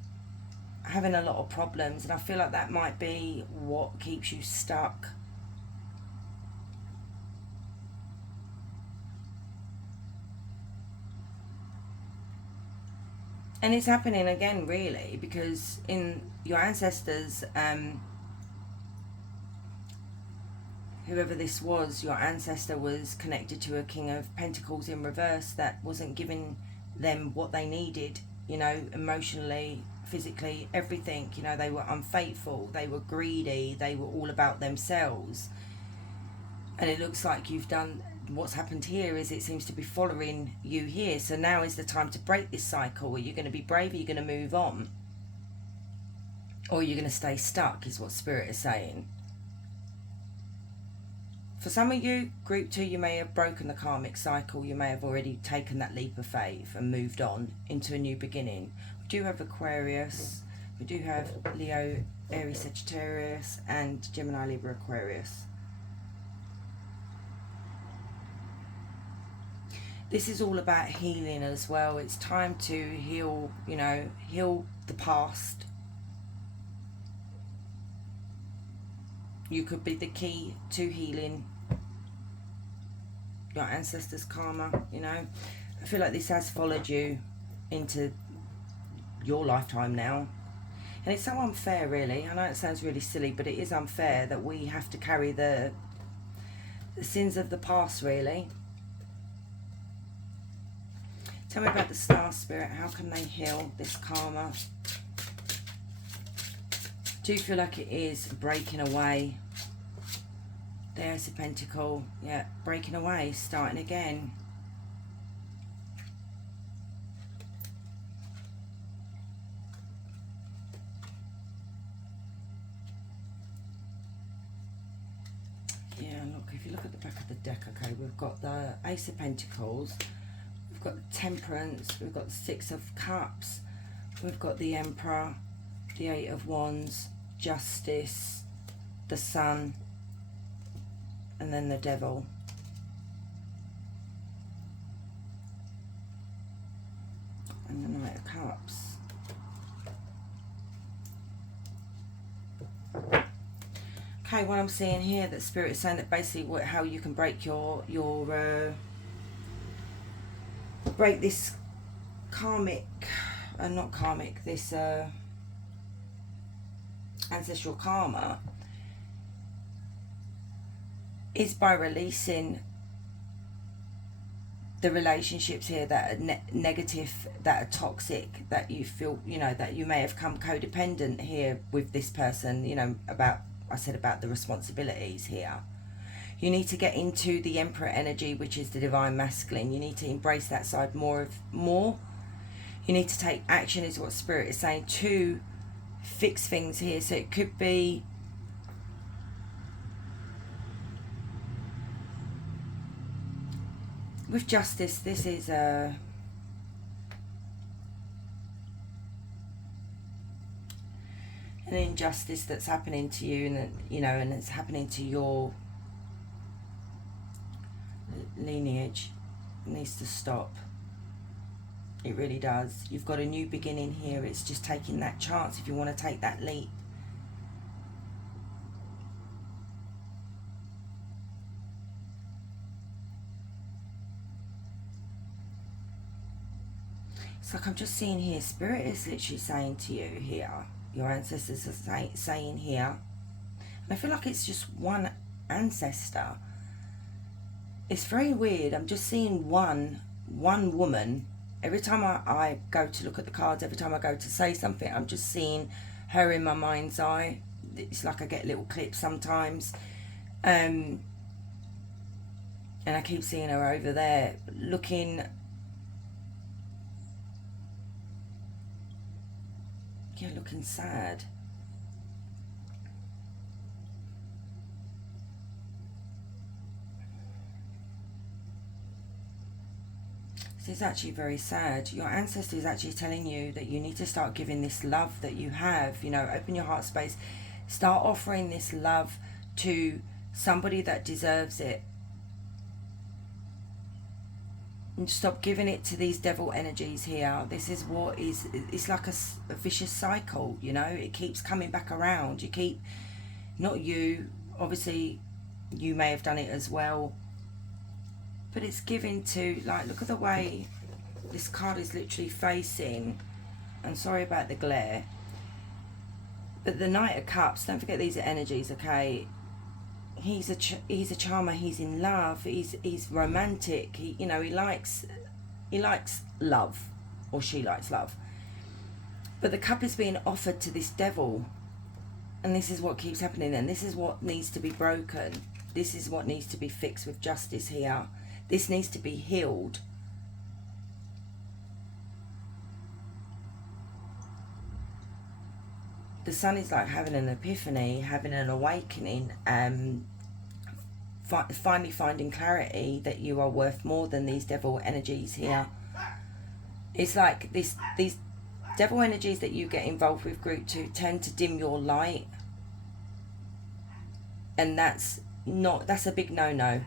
having a lot of problems, and I feel like that might be what keeps you stuck. And it's happening again, really, because in your ancestors, whoever this was, your ancestor was connected to a King of Pentacles in reverse that wasn't giving them what they needed, you know, emotionally, physically, everything. You know, they were unfaithful, they were greedy, they were all about themselves. And it looks like you've done, what's happened here is it seems to be following you here. So now is the time to break this cycle. Are you going to be brave? Are you going to move on? Or are you going to stay stuck, is what Spirit is saying. For some of you, group 2, you may have broken the karmic cycle. You may have already taken that leap of faith and moved on into a new beginning. We do have Aquarius. We do have Leo, Aries, Sagittarius, and Gemini, Libra, Aquarius. This is all about healing as well. It's time to heal, you know, heal the past. You could be the key to healing your ancestors' karma, you know. I feel like this has followed you into your lifetime now. And it's so unfair, really. I know it sounds really silly, but it is unfair that we have to carry the sins of the past, really. Tell me about the Star, Spirit. How can they heal this karma? Do you feel like it is breaking away? There's a Pentacle. Yeah, breaking away, starting again. Yeah, look, if you look at the back of the deck, okay, we've got the Ace of Pentacles. We've got the Temperance. We've got the Six of Cups. We've got the Emperor. The Eight of Wands. Justice. The Sun. And then the Devil. And the Knight of Cups. Okay, what I'm seeing here, that Spirit is saying that basically how you can break break this karmic, not karmic, this ancestral karma, is by releasing the relationships here that are negative, that are toxic, that you feel, you know, that you may have come codependent here with this person, you know, about, I said about the responsibilities here. You need to get into the Emperor energy, which is the Divine Masculine. You need to embrace that side more. You need to take action, is what Spirit is saying, to fix things here. So it could be with Justice. This is an injustice that's happening to you, and you know, and it's happening to your lineage. It needs to stop. It really does. You've got a new beginning here. It's just taking that chance if you want to take that leap. It's like I'm just seeing here, Spirit is literally saying to you here, your ancestors are saying here, and I feel like it's just one ancestor. It's very weird. I'm just seeing one woman. Every time I go to look at the cards, every time I go to say something, I'm just seeing her in my mind's eye. It's like I get little clips sometimes. And And I keep seeing her over there looking, yeah, looking sad. This is actually very sad. Your ancestor is actually telling you that you need to start giving this love that you have. You know, open your heart space. Start offering this love to somebody that deserves it. And stop giving it to these devil energies here. This is what is, it's like a vicious cycle, you know. It keeps coming back around. You keep, not you, obviously you may have done it as well, but it's giving to, like, look at the way this card is literally facing. I'm sorry about the glare, but the Knight of Cups, don't forget these are energies, okay? He's a charmer, he's in love, he's romantic, he, you know, he likes love, or she likes love. But the cup is being offered to this devil, and this is what keeps happening, and this is what needs to be broken. This is what needs to be fixed with justice here. This needs to be healed. The Sun is like having an epiphany, having an awakening, finally finding clarity that you are worth more than these devil energies here. It's like these devil energies that you get involved with, group 2, tend to dim your light, and that's a big no-no.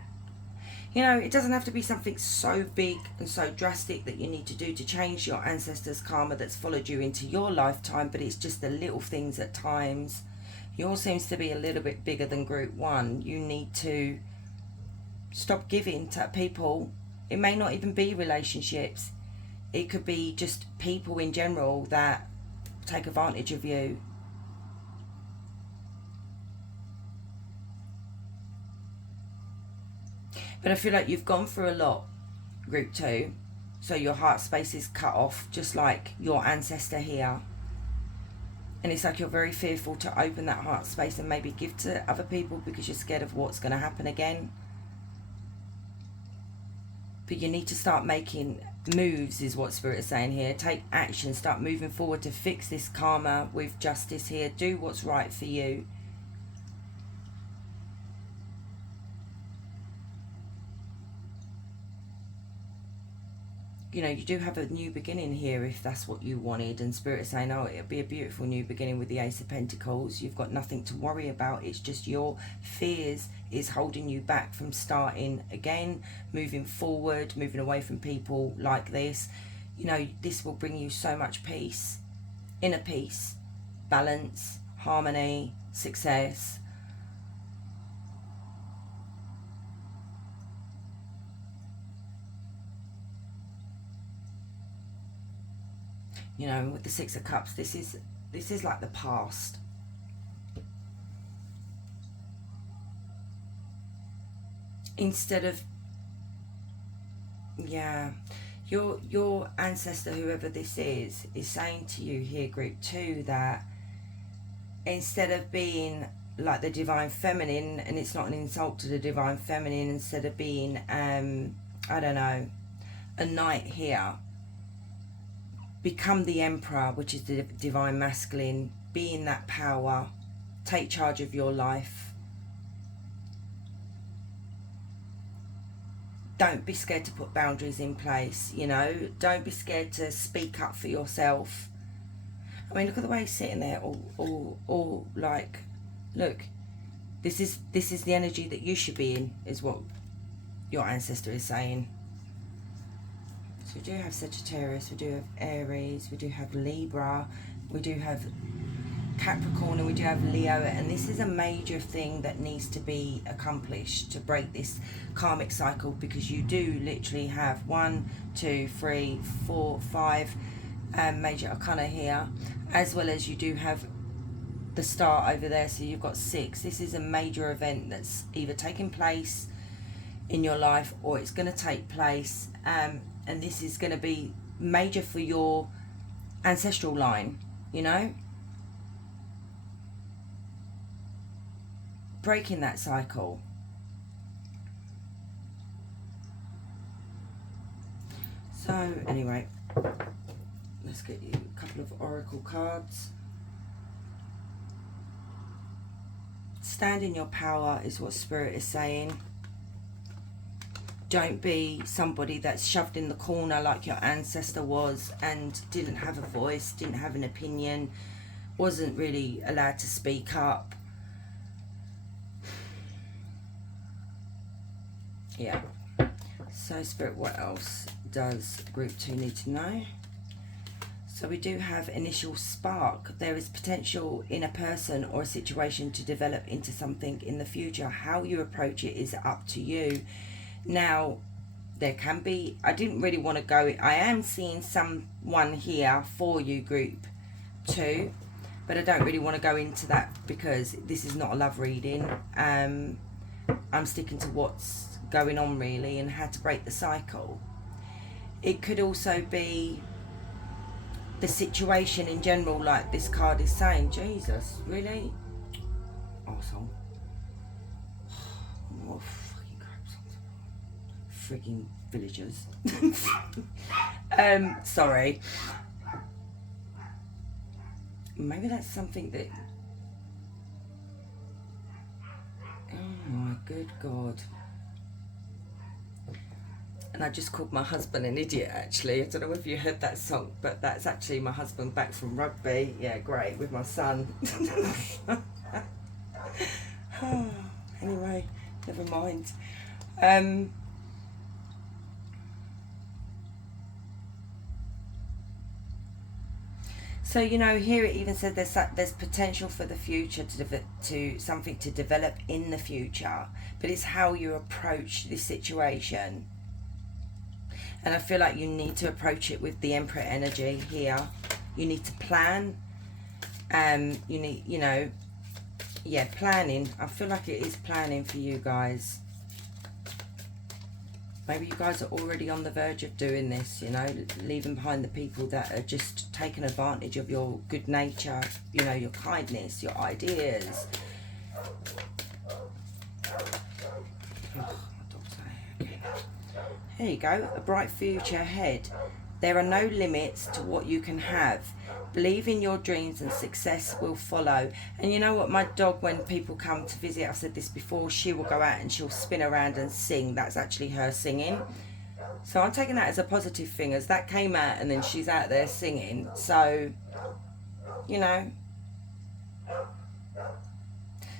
You know, it doesn't have to be something so big and so drastic that you need to do to change your ancestors' karma that's followed you into your lifetime, but it's just the little things at times. Yours seems to be a little bit bigger than group 1. You need to stop giving to people. It may not even be relationships. It could be just people in general that take advantage of you. But I feel like you've gone through a lot, group 2. So your heart space is cut off, just like your ancestor here. And it's like you're very fearful to open that heart space and maybe give to other people because you're scared of what's going to happen again. But you need to start making moves, is what Spirit is saying here. Take action, start moving forward to fix this karma with justice here. Do what's right for you. You know, you do have a new beginning here if that's what you wanted, and Spirit is saying, oh, it'll be a beautiful new beginning with the Ace of Pentacles. You've got nothing to worry about. It's just your fears is holding you back from starting again, moving forward, moving away from people like this. You know, this will bring you so much peace, inner peace, balance, harmony, success. You know, with the Six of Cups, this is like the past. Instead of, yeah, your ancestor, whoever this is saying to you here, group 2, that instead of being like the divine feminine, and it's not an insult to the divine feminine, instead of being I don't know, a knight here, become the emperor, which is the divine masculine. Be in that power, take charge of your life. Don't be scared to put boundaries in place, you know. Don't be scared to speak up for yourself. I mean, look at the way he's sitting there, all like, look, this is the energy that you should be in, is what your ancestor is saying. So we do have Sagittarius, we do have Aries, we do have Libra, we do have Capricorn, and we do have Leo. And this is a major thing that needs to be accomplished to break this karmic cycle, because you do literally have 1, 2, 3, 4, 5 major arcana here, as well as you do have the star over there, so you've got 6. This is a major event that's either taking place in your life or it's going to take place, and this is going to be major for your ancestral line, you know. Breaking that cycle. So anyway, let's get you a couple of oracle cards. Stand in your power is what Spirit is saying. Don't be somebody that's shoved in the corner like your ancestor was and didn't have a voice, didn't have an opinion, wasn't really allowed to speak up. Yeah. So Spirit, what else does Group 2 need to know? So we do have initial spark. There is potential in a person or a situation to develop into something in the future. How you approach it is up to you. Now, there can be, I didn't really want to go, I am seeing someone here for you, Group 2, but I don't really want to go into that because this is not a love reading. I'm sticking to what's going on really and how to break the cycle. It could also be the situation in general, like this card is saying. Jesus, really? Arsehole. Oh, fucking crap. Frigging villagers. Sorry. Maybe that's something that... Oh my good God. And I just called my husband an idiot, actually. I don't know if you heard that song, but that's actually my husband back from rugby. Yeah, great, with my son. Anyway, never mind. So, you know, here it even said there's potential for the future to something to develop in the future, but it's how you approach this situation. And I feel like you need to approach it with the Emperor energy here. You need to plan. You need, you know, yeah, planning. I feel like it is planning for you guys. Maybe you guys are already on the verge of doing this, you know, leaving behind the people that are just taking advantage of your good nature, you know, your kindness, your ideas. Here you go, a bright future ahead. There are no limits to what you can have. Believe in your dreams and success will follow. And you know what, my dog, when people come to visit, I've said this before, she will go out and she'll spin around and sing. That's actually her singing. So I'm taking that as a positive thing, as that came out and then she's out there singing. So, you know,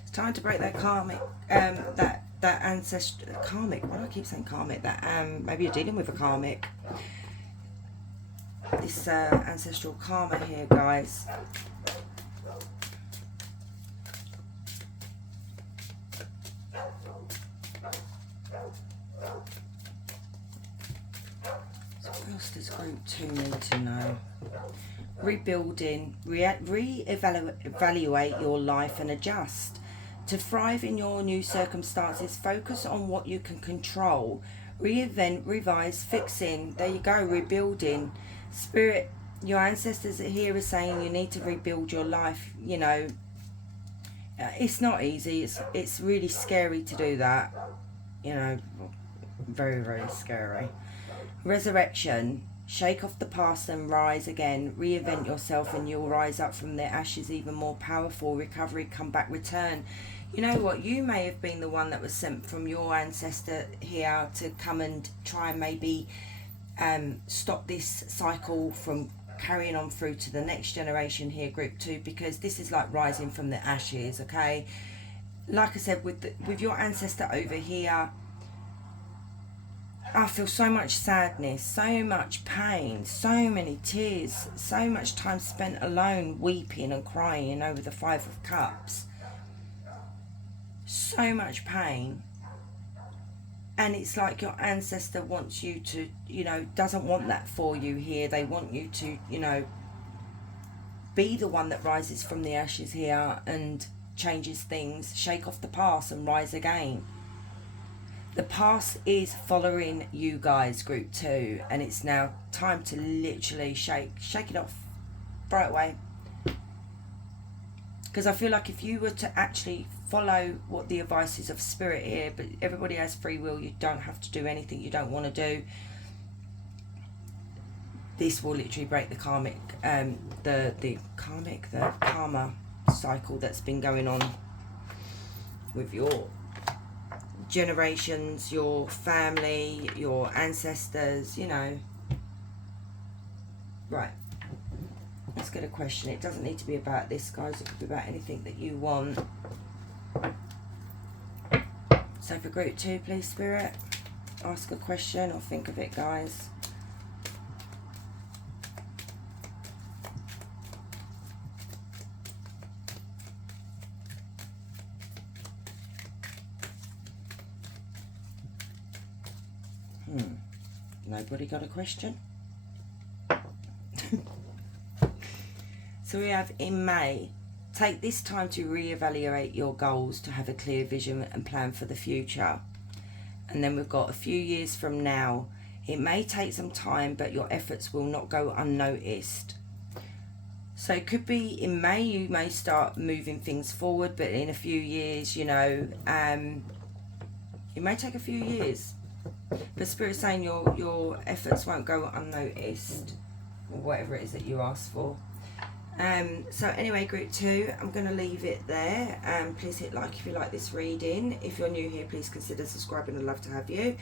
it's time to break that karmic, that ancestral karmic. Why do I keep saying karmic? That maybe you're dealing with a karmic. This ancestral karma here, guys. So what else does Group 2 need to know? Rebuilding, re-evaluate your life and adjust. To thrive in your new circumstances, focus on what you can control. Reinvent, revise, fixing. There you go, rebuilding. Spirit, your ancestors here are saying you need to rebuild your life. You know, it's not easy. It's really scary to do that. You know, very, very scary. Resurrection. Shake off the past and rise again. Reinvent yourself and you'll rise up from the ashes even more powerful. Recovery, come back, return. You know what? You may have been the one that was sent from your ancestor here to come and try and maybe stop this cycle from carrying on through to the next generation here, Group 2, because this is like rising from the ashes, okay? Like I said, with your ancestor over here, I feel so much sadness, so much pain, so many tears, so much time spent alone weeping and crying over the Five of Cups. So much pain. And it's like your ancestor wants you to, you know, doesn't want that for you here. They want you to, you know, be the one that rises from the ashes here and changes things, shake off the past and rise again. The past is following you guys, Group 2, and it's now time to literally shake it off, throw it away. Because I feel like if you were to actually follow what the advice is of Spirit here, but everybody has free will, you don't have to do anything you don't want to do. this will literally break the karma cycle that's been going on with your generations, your family, your ancestors, you know. Right, let's get a question. It doesn't need to be about this, guys. It could be about anything that you want. So for group 2, please, Spirit, ask a question or think of it, guys. Nobody got a question? So we have in May, take this time to reevaluate your goals to have a clear vision and plan for the future. And then we've got a few years from now. It may take some time, but your efforts will not go unnoticed. So it could be in May, you may start moving things forward, but in a few years, you know, it may take a few years. But Spirit's saying your efforts won't go unnoticed, or whatever it is that you asked for. So anyway, group 2, I'm going to leave it there. Please hit like if you like this reading. If you're new here, please consider subscribing. I'd love to have you.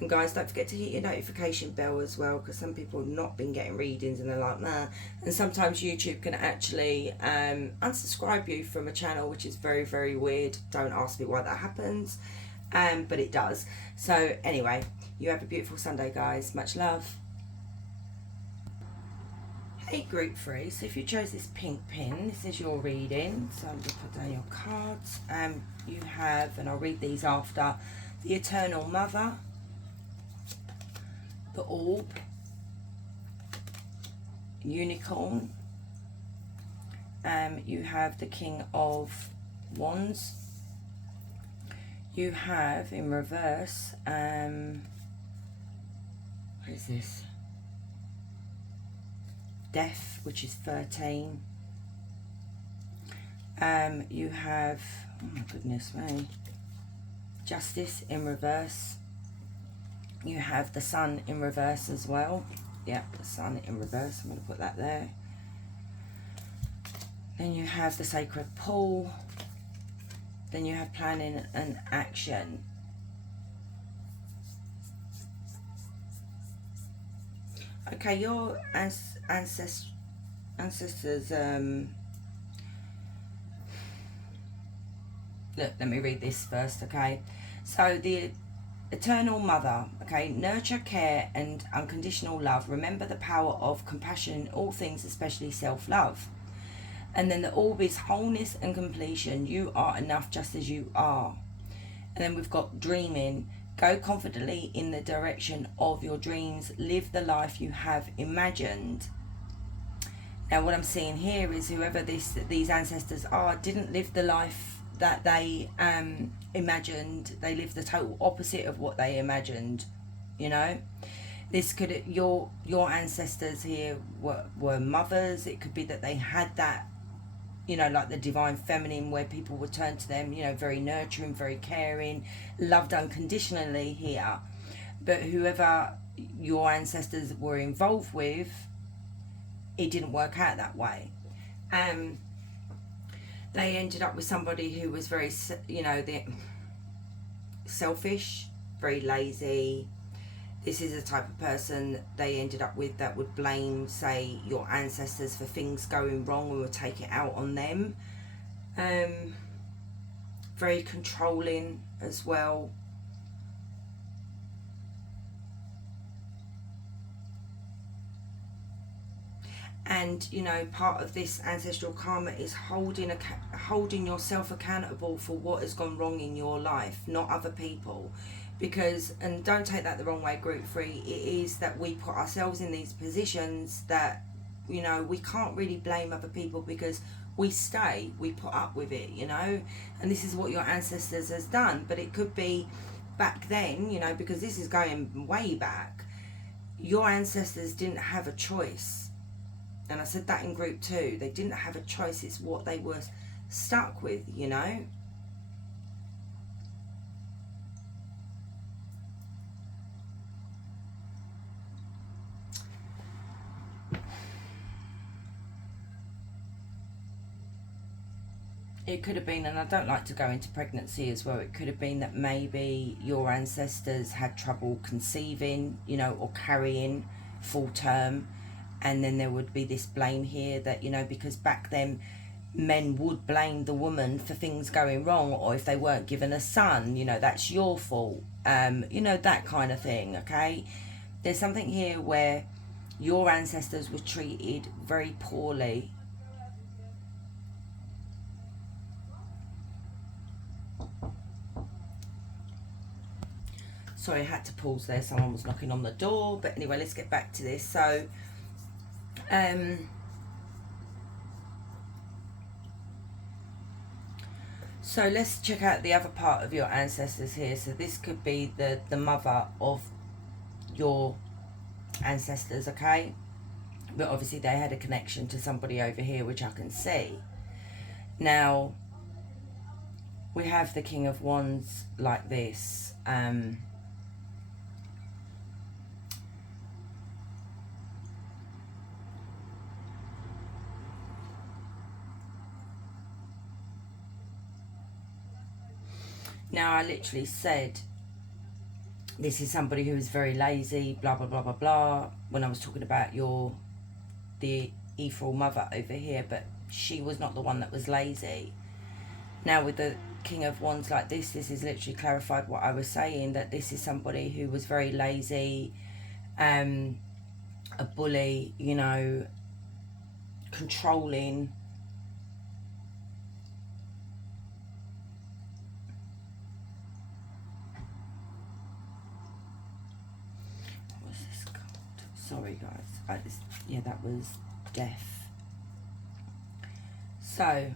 And guys, don't forget to hit your notification bell as well, because some people have not been getting readings and they're like, nah. And sometimes YouTube can actually unsubscribe you from a channel, which is very, very weird. Don't ask me why that happens. But it does. So anyway, you have a beautiful Sunday, guys. Much love. Hey group 3, so if you chose this pink pin, this is your reading. So I'm going to put down your cards. You have, and I'll read these after, the Eternal Mother, the Orb, Unicorn, you have the King of Wands, you have in reverse, what is this? Death, which is 13. You have, oh my goodness me, Justice in reverse. You have the Sun in reverse as well. Yep, the Sun in reverse. I'm going to put that there. Then you have the Sacred Pool. Then you have Planning and Action. Okay, your ancestors, look, let me read this first, okay? So the Eternal Mother, okay, nurture, care and unconditional love. Remember the power of compassion in all things, especially self-love. And then the Orb is wholeness and completion. You are enough just as you are. And then we've got Dreaming. Go confidently in the direction of your dreams. Live the life you have imagined. Now what I'm seeing here is whoever these ancestors are didn't live the life that they imagined. They lived the total opposite of what they imagined, you know. This could, your ancestors here were mothers. It could be that they had that, you know, like the divine feminine, where people would turn to them, you know, very nurturing, very caring, loved unconditionally here. But whoever your ancestors were involved with, it didn't work out that way. They ended up with somebody who was very, you know, selfish, very lazy. This is the type of person they ended up with that would blame, say, your ancestors for things going wrong and would take it out on them. Very controlling as well. And, you know, part of this ancestral karma is holding yourself accountable for what has gone wrong in your life, not other people. Because, and don't take that the wrong way, group 3, it is that we put ourselves in these positions that, you know, we can't really blame other people, because we put up with it, you know. And this is what your ancestors has done. But it could be back then, you know, because this is going way back, your ancestors didn't have a choice. And I said that in group 2, they didn't have a choice. It's what they were stuck with, you know. It could have been, and I don't like to go into pregnancy as well, it could have been that maybe your ancestors had trouble conceiving, you know, or carrying full term. And then there would be this blame here that, you know, because back then men would blame the woman for things going wrong, or if they weren't given a son, you know, that's your fault, you know, that kind of thing. Okay, there's something here where your ancestors were treated very poorly. Sorry, I had to pause there, someone was knocking on the door, but anyway, let's get back to this. So so let's check out the other part of your ancestors here. So this could be the mother of your ancestors, okay? But obviously they had a connection to somebody over here, which I can see. Now, we have the King of Wands like this. Now, I literally said this is somebody who is very lazy, blah, blah, blah, blah, blah, when I was talking about the ethereal mother over here, but she was not the one that was lazy. Now, with the King of Wands like this is literally clarified what I was saying, that this is somebody who was very lazy, a bully, you know, controlling. What's this called? Sorry, guys. Yeah, that was death. So,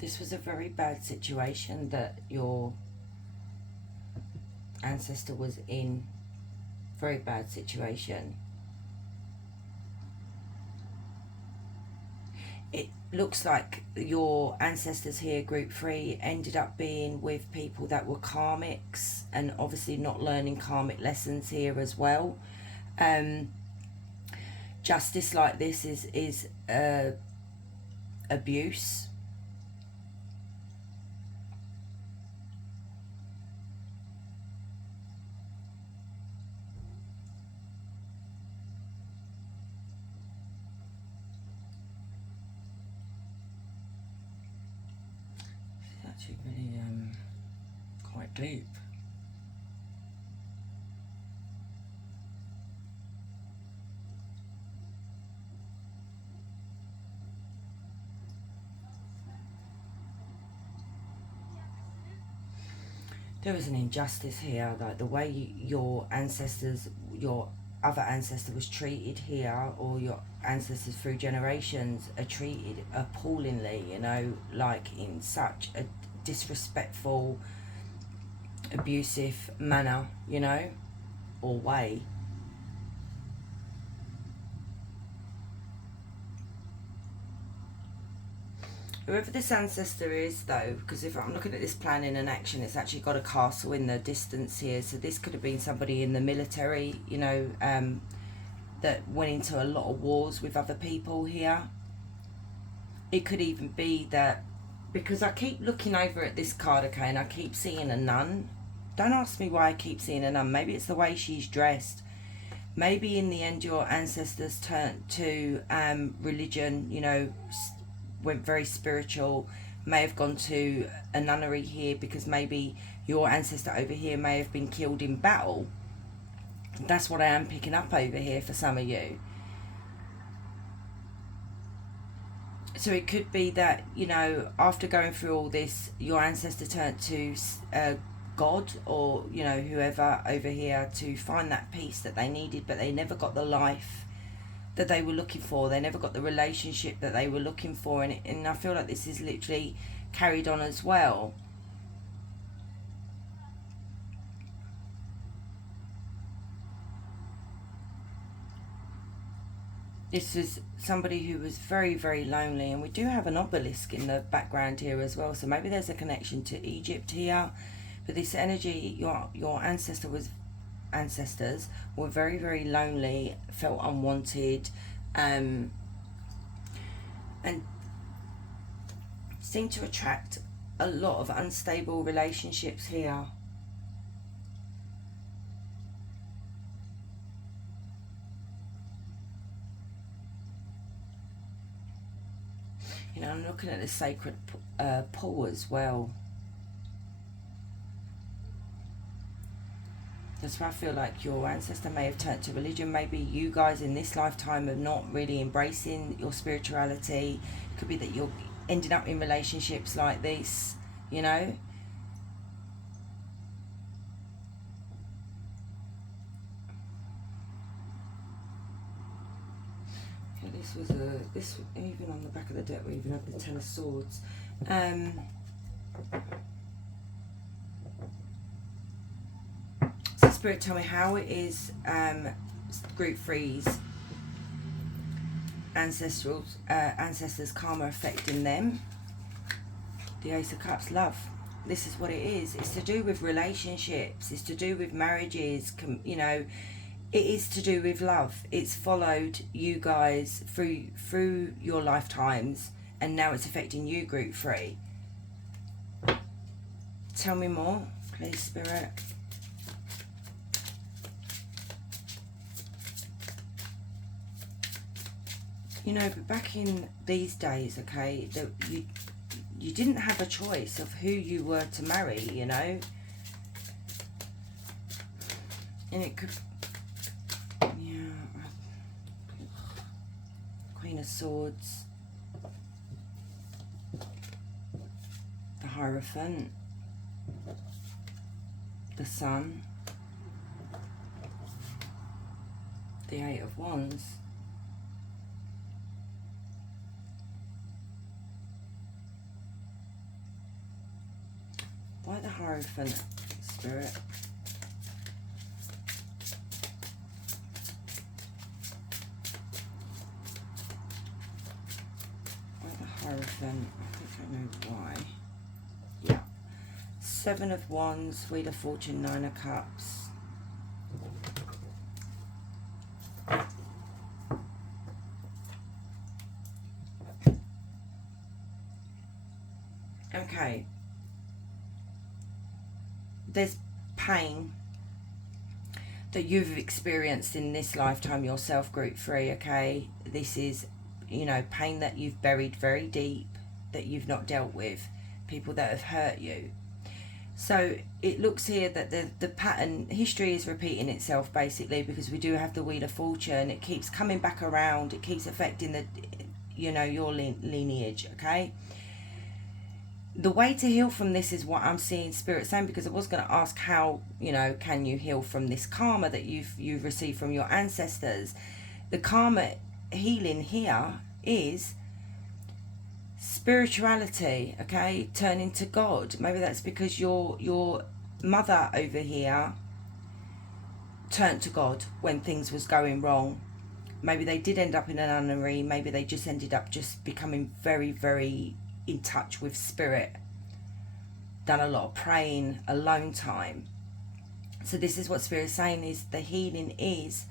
this was a very bad situation that your ancestor was in. Very bad situation. It looks like your ancestors here, group 3, ended up being with people that were karmics, and obviously not learning karmic lessons here as well. Justice like this is abuse. It's actually really quite deep. There was an injustice here, like the way your ancestors, your other ancestor was treated here, or your ancestors through generations are treated appallingly, you know, like in such a disrespectful, abusive manner, you know, or way. Whoever this ancestor is, though, because if I'm looking at this plan in an action, it's actually got a castle in the distance here. So this could have been somebody in the military, you know, that went into a lot of wars with other people here. It could even be that, because I keep looking over at this card, okay, and I keep seeing a nun. Don't ask me why I keep seeing a nun. Maybe it's the way she's dressed. Maybe in the end your ancestors turned to religion, you know, went very spiritual, may have gone to a nunnery here because maybe your ancestor over here may have been killed in battle. That's what I am picking up over here for some of you. So it could be that, you know, after going through all this, your ancestor turned to God, or, you know, whoever over here, to find that peace that they needed, but they never got the life that they were looking for. They never got the relationship that they were looking for, and I feel like this is literally carried on as well. This is somebody who was very, very lonely, and we do have an obelisk in the background here as well, so maybe there's a connection to Egypt here. But this energy, your ancestors were very, very lonely, felt unwanted, and seem to attract a lot of unstable relationships here. You know, I'm looking at the sacred pool as well. That's why I feel like your ancestor may have turned to religion. Maybe you guys in this lifetime are not really embracing your spirituality. It could be that you're ending up in relationships like this, you know. This even on the back of the deck we even have the Ten of Swords. So Spirit, tell me how it is group 3's ancestors karma affecting them. The Ace of Cups, love. This is what it is. It's to do with relationships. It's to do with marriages. You know, it is to do with love. It's followed you guys through your lifetimes, and now it's affecting you, group 3. Tell me more, please, Spirit. You know, but back in these days, okay, that you didn't have a choice of who you were to marry, you know. And it could, yeah, Queen of Swords, the Hierophant, the Sun, the Eight of Wands. Why the Hierophant, Spirit? Why the Hierophant? I think I know why. Yeah. Seven of Wands, Wheel of Fortune, Nine of Cups. Okay. There's pain that you've experienced in this lifetime yourself, group 3, okay? This is, you know, pain that you've buried very deep, that you've not dealt with, people that have hurt you. So it looks here that the pattern, history is repeating itself basically, because we do have the Wheel of Fortune. It keeps coming back around. It keeps affecting the, you know, your lineage, okay? The way to heal from this is what I'm seeing Spirit saying, because I was going to ask how, you know, can you heal from this karma that you've received from your ancestors. The karma healing here is spirituality, okay? Turning to God. Maybe that's because your mother over here turned to God when things was going wrong. Maybe they did end up in a nunnery. Maybe they just ended up just becoming very, very in touch with spirit, done a lot of praying, alone time. So this is what Spirit is saying, is the healing is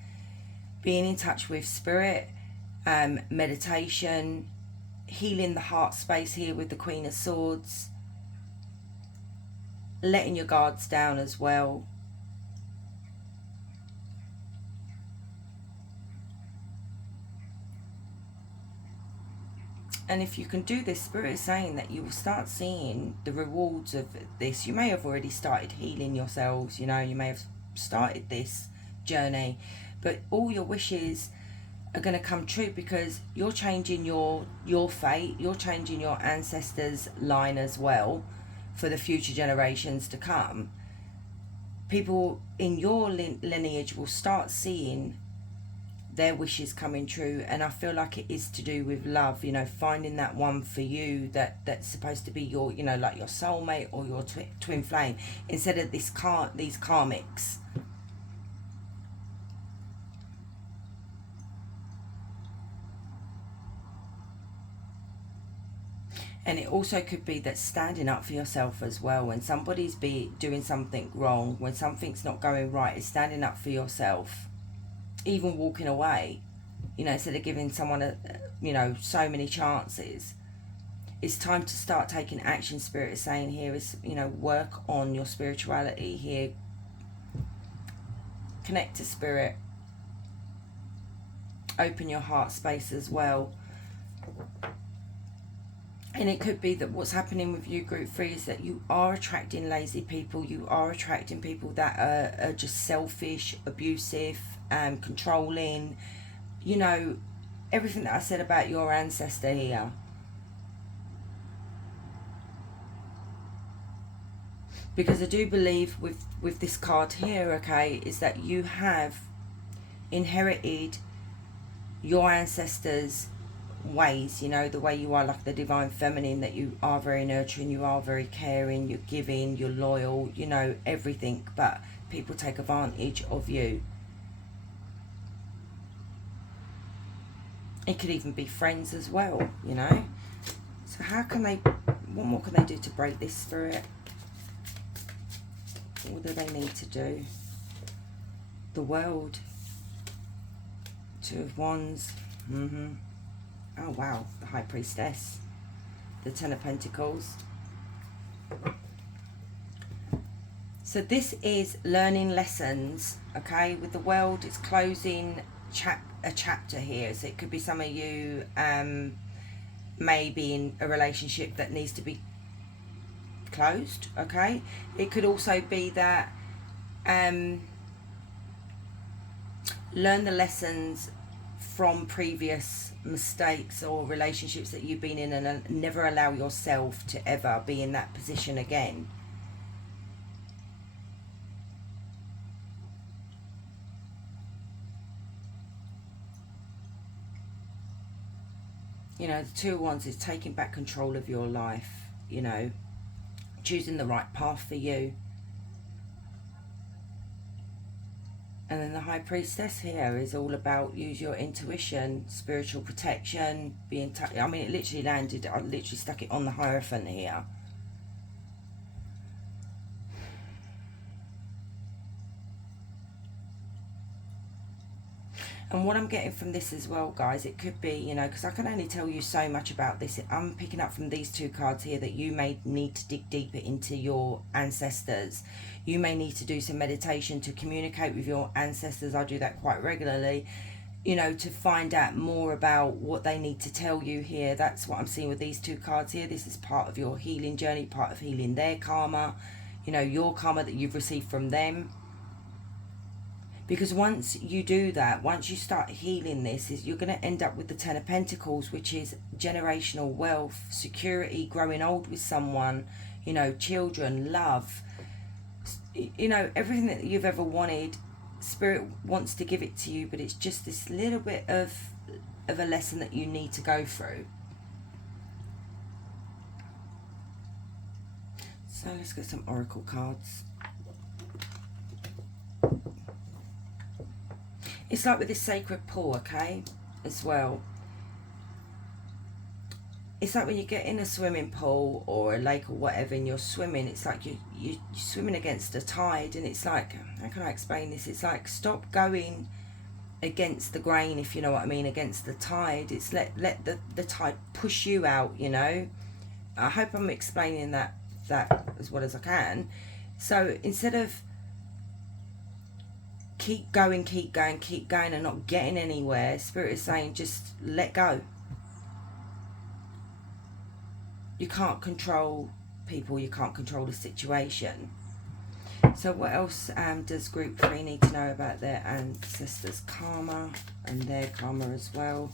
being in touch with spirit, meditation, healing the heart space here with the Queen of Swords, letting your guards down as well. And if you can do this, Spirit is saying that you will start seeing the rewards of this. You may have already started healing yourselves, you know, you may have started this journey, but all your wishes are going to come true, because you're changing your fate, you're changing your ancestors' line as well for the future generations to come. People in your lineage will start seeing their wishes coming true, and I feel like it is to do with love, you know, finding that one for you that's supposed to be your, you know, like your soulmate or your twin flame, instead of these karmics. And it also could be that standing up for yourself as well. When somebody's doing something wrong, when something's not going right, is standing up for yourself. Even walking away, you know, instead of giving someone so many chances. It's time to start taking action. Spirit is saying here is, work on your spirituality here. Connect to spirit. Open your heart space as well. And it could be that what's happening with you, group 3, is that you are attracting lazy people. You are attracting people that are just selfish, abusive, controlling. You know, everything that I said about your ancestor here. Because I do believe with this card here, okay, is that you have inherited your ancestors' ways, the way you are, like the divine feminine, that you are very nurturing, you are very caring, you're giving, you're loyal, everything, but people take advantage of you. It could even be friends as well, so what more can they do to break this, spirit? What do they need to do? The World. 2 of Wands. Oh wow, the High Priestess. The 10 of Pentacles. So this is learning lessons, okay? With the World, it's closing a chapter here. So it could be some of you maybe in a relationship that needs to be closed, okay? It could also be that learn the lessons from previous mistakes or relationships that you've been in, and never allow yourself to ever be in that position again. The 2 of Wands is taking back control of your life, choosing the right path for you. And then the High Priestess here is all about use your intuition, spiritual protection, being I mean, it literally landed, I literally stuck it on the Hierophant here. And what I'm getting from this as well, guys, it could be, because I can only tell you so much about this. I'm picking up from these 2 cards here that you may need to dig deeper into your ancestors. You may need to do some meditation to communicate with your ancestors. I do that quite regularly, to find out more about what they need to tell you here. That's what I'm seeing with these 2 cards here. This is part of your healing journey, part of healing their karma, your karma that you've received from them. Because once you do that, once you start healing this, you're going to end up with the 10 of Pentacles, which is generational wealth, security, growing old with someone, children, love, everything that you've ever wanted. Spirit wants to give it to you, but it's just this little bit of a lesson that you need to go through. So let's get some oracle cards. It's like with this sacred pool, okay, as well. It's like when you get in a swimming pool or a lake or whatever and you're swimming, it's like you're swimming against a tide, and it's like, how can I explain this? It's like, stop going against the grain, if you know what I mean, against the tide. It's let the tide push you out, I hope I'm explaining that as well as I can. So instead of keep going and not getting anywhere, Spirit is saying just let go. You can't control people, you can't control the situation. So what else does group 3 need to know about their ancestors' karma and their karma as well?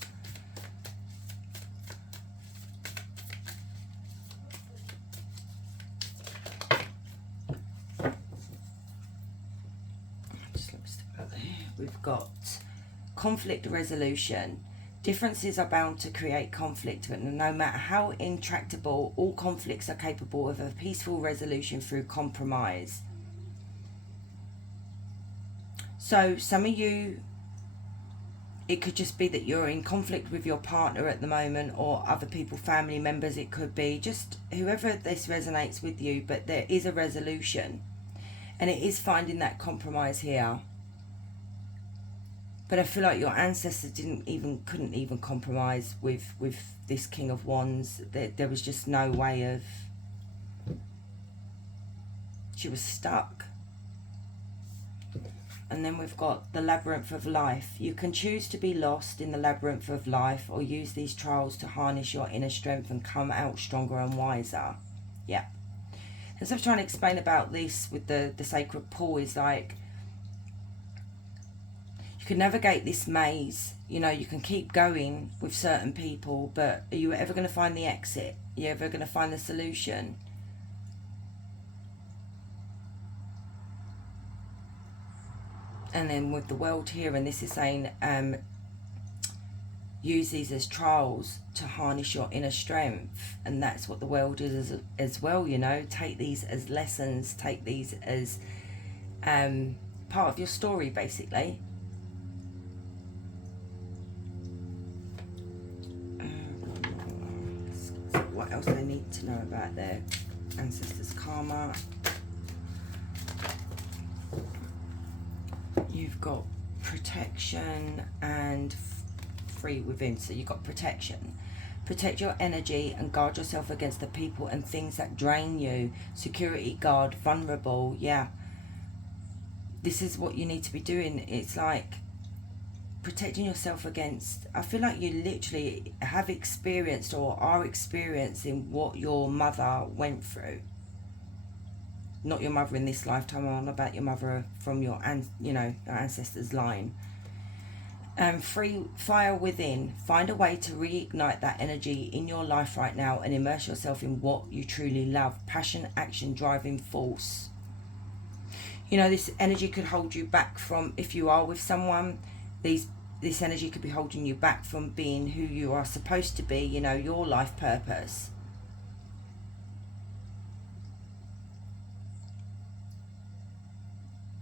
We've got conflict resolution. Differences are bound to create conflict, but no matter how intractable, all conflicts are capable of a peaceful resolution through compromise. So some of you it could just be that you're in conflict with your partner at the moment, or other people, family members. It could be just whoever this resonates with you, but there is a resolution, and it is finding that compromise here. But I feel like your ancestors couldn't even compromise with this King of Wands. There was just no way of. She was stuck. And then we've got the labyrinth of life. You can choose to be lost in the labyrinth of life, or use these trials to harness your inner strength and come out stronger and wiser. Yeah. As I was trying to explain about this with the sacred pool, is like, you can navigate this maze. You know, you can keep going with certain people, but are you ever going to find the exit? Are you ever going to find the solution? And then with the world here, and this is saying, use these as trials to harness your inner strength. And that's what the world is as well, you know. Take these as lessons, take these as part of your story, basically. So what else they need to know about their ancestors' karma? You've got protection and free within. So you've got protection. Protect your energy and guard yourself against the people and things that drain you. Security guard, vulnerable. Yeah. This is what you need to be doing. It's like protecting yourself against. I feel like you literally have experienced or are experiencing what your mother went through. Not your mother in this lifetime, I'm on about your mother from your your ancestors' line. Free fire within. Find a way to reignite that energy in your life right now and immerse yourself in what you truly love. Passion, action, driving force. You know, this energy could hold you back from, if you are with someone, this energy could be holding you back from being who you are supposed to be, you know, your life purpose.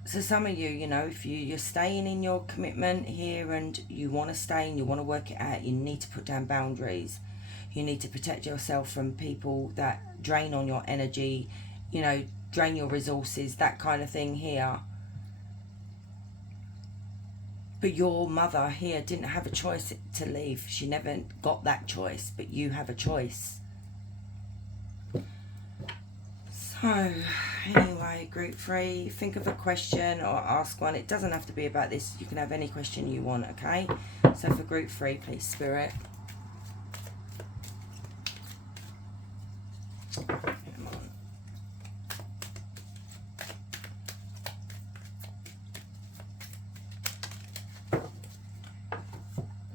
So some of you, you know, if you're staying in your commitment here and you want to stay and you want to work it out, you need to put down boundaries. You need to protect yourself from people that drain on your energy, you know, drain your resources, that kind of thing here. But your mother here didn't have a choice to leave. She never got that choice, but you have a choice. So, anyway, group 3, think of a question or ask one. It doesn't have to be about this. You can have any question you want, okay? So for group 3, please, Spirit. Come on.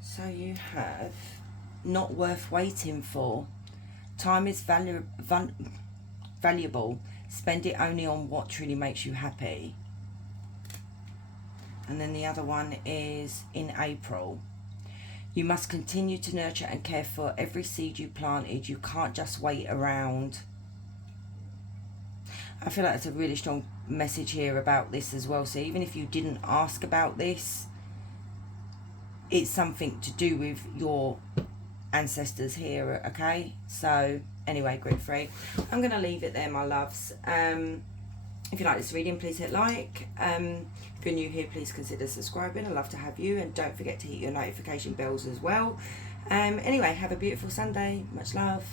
So you have not worth waiting for. Time is valuable. Spend it only on what truly makes you happy. And then the other one is in April. You must continue to nurture and care for every seed you planted. You can't just wait around. I feel like it's a really strong message here about this as well. So even if you didn't ask about this, it's something to do with your ancestors here, okay? So anyway, group 3, I'm going to leave it there, my loves. If you like this reading, please hit like. If you're new here, please consider subscribing. I'd love to have you, and don't forget to hit your notification bells as well. Anyway, have a beautiful Sunday. Much love.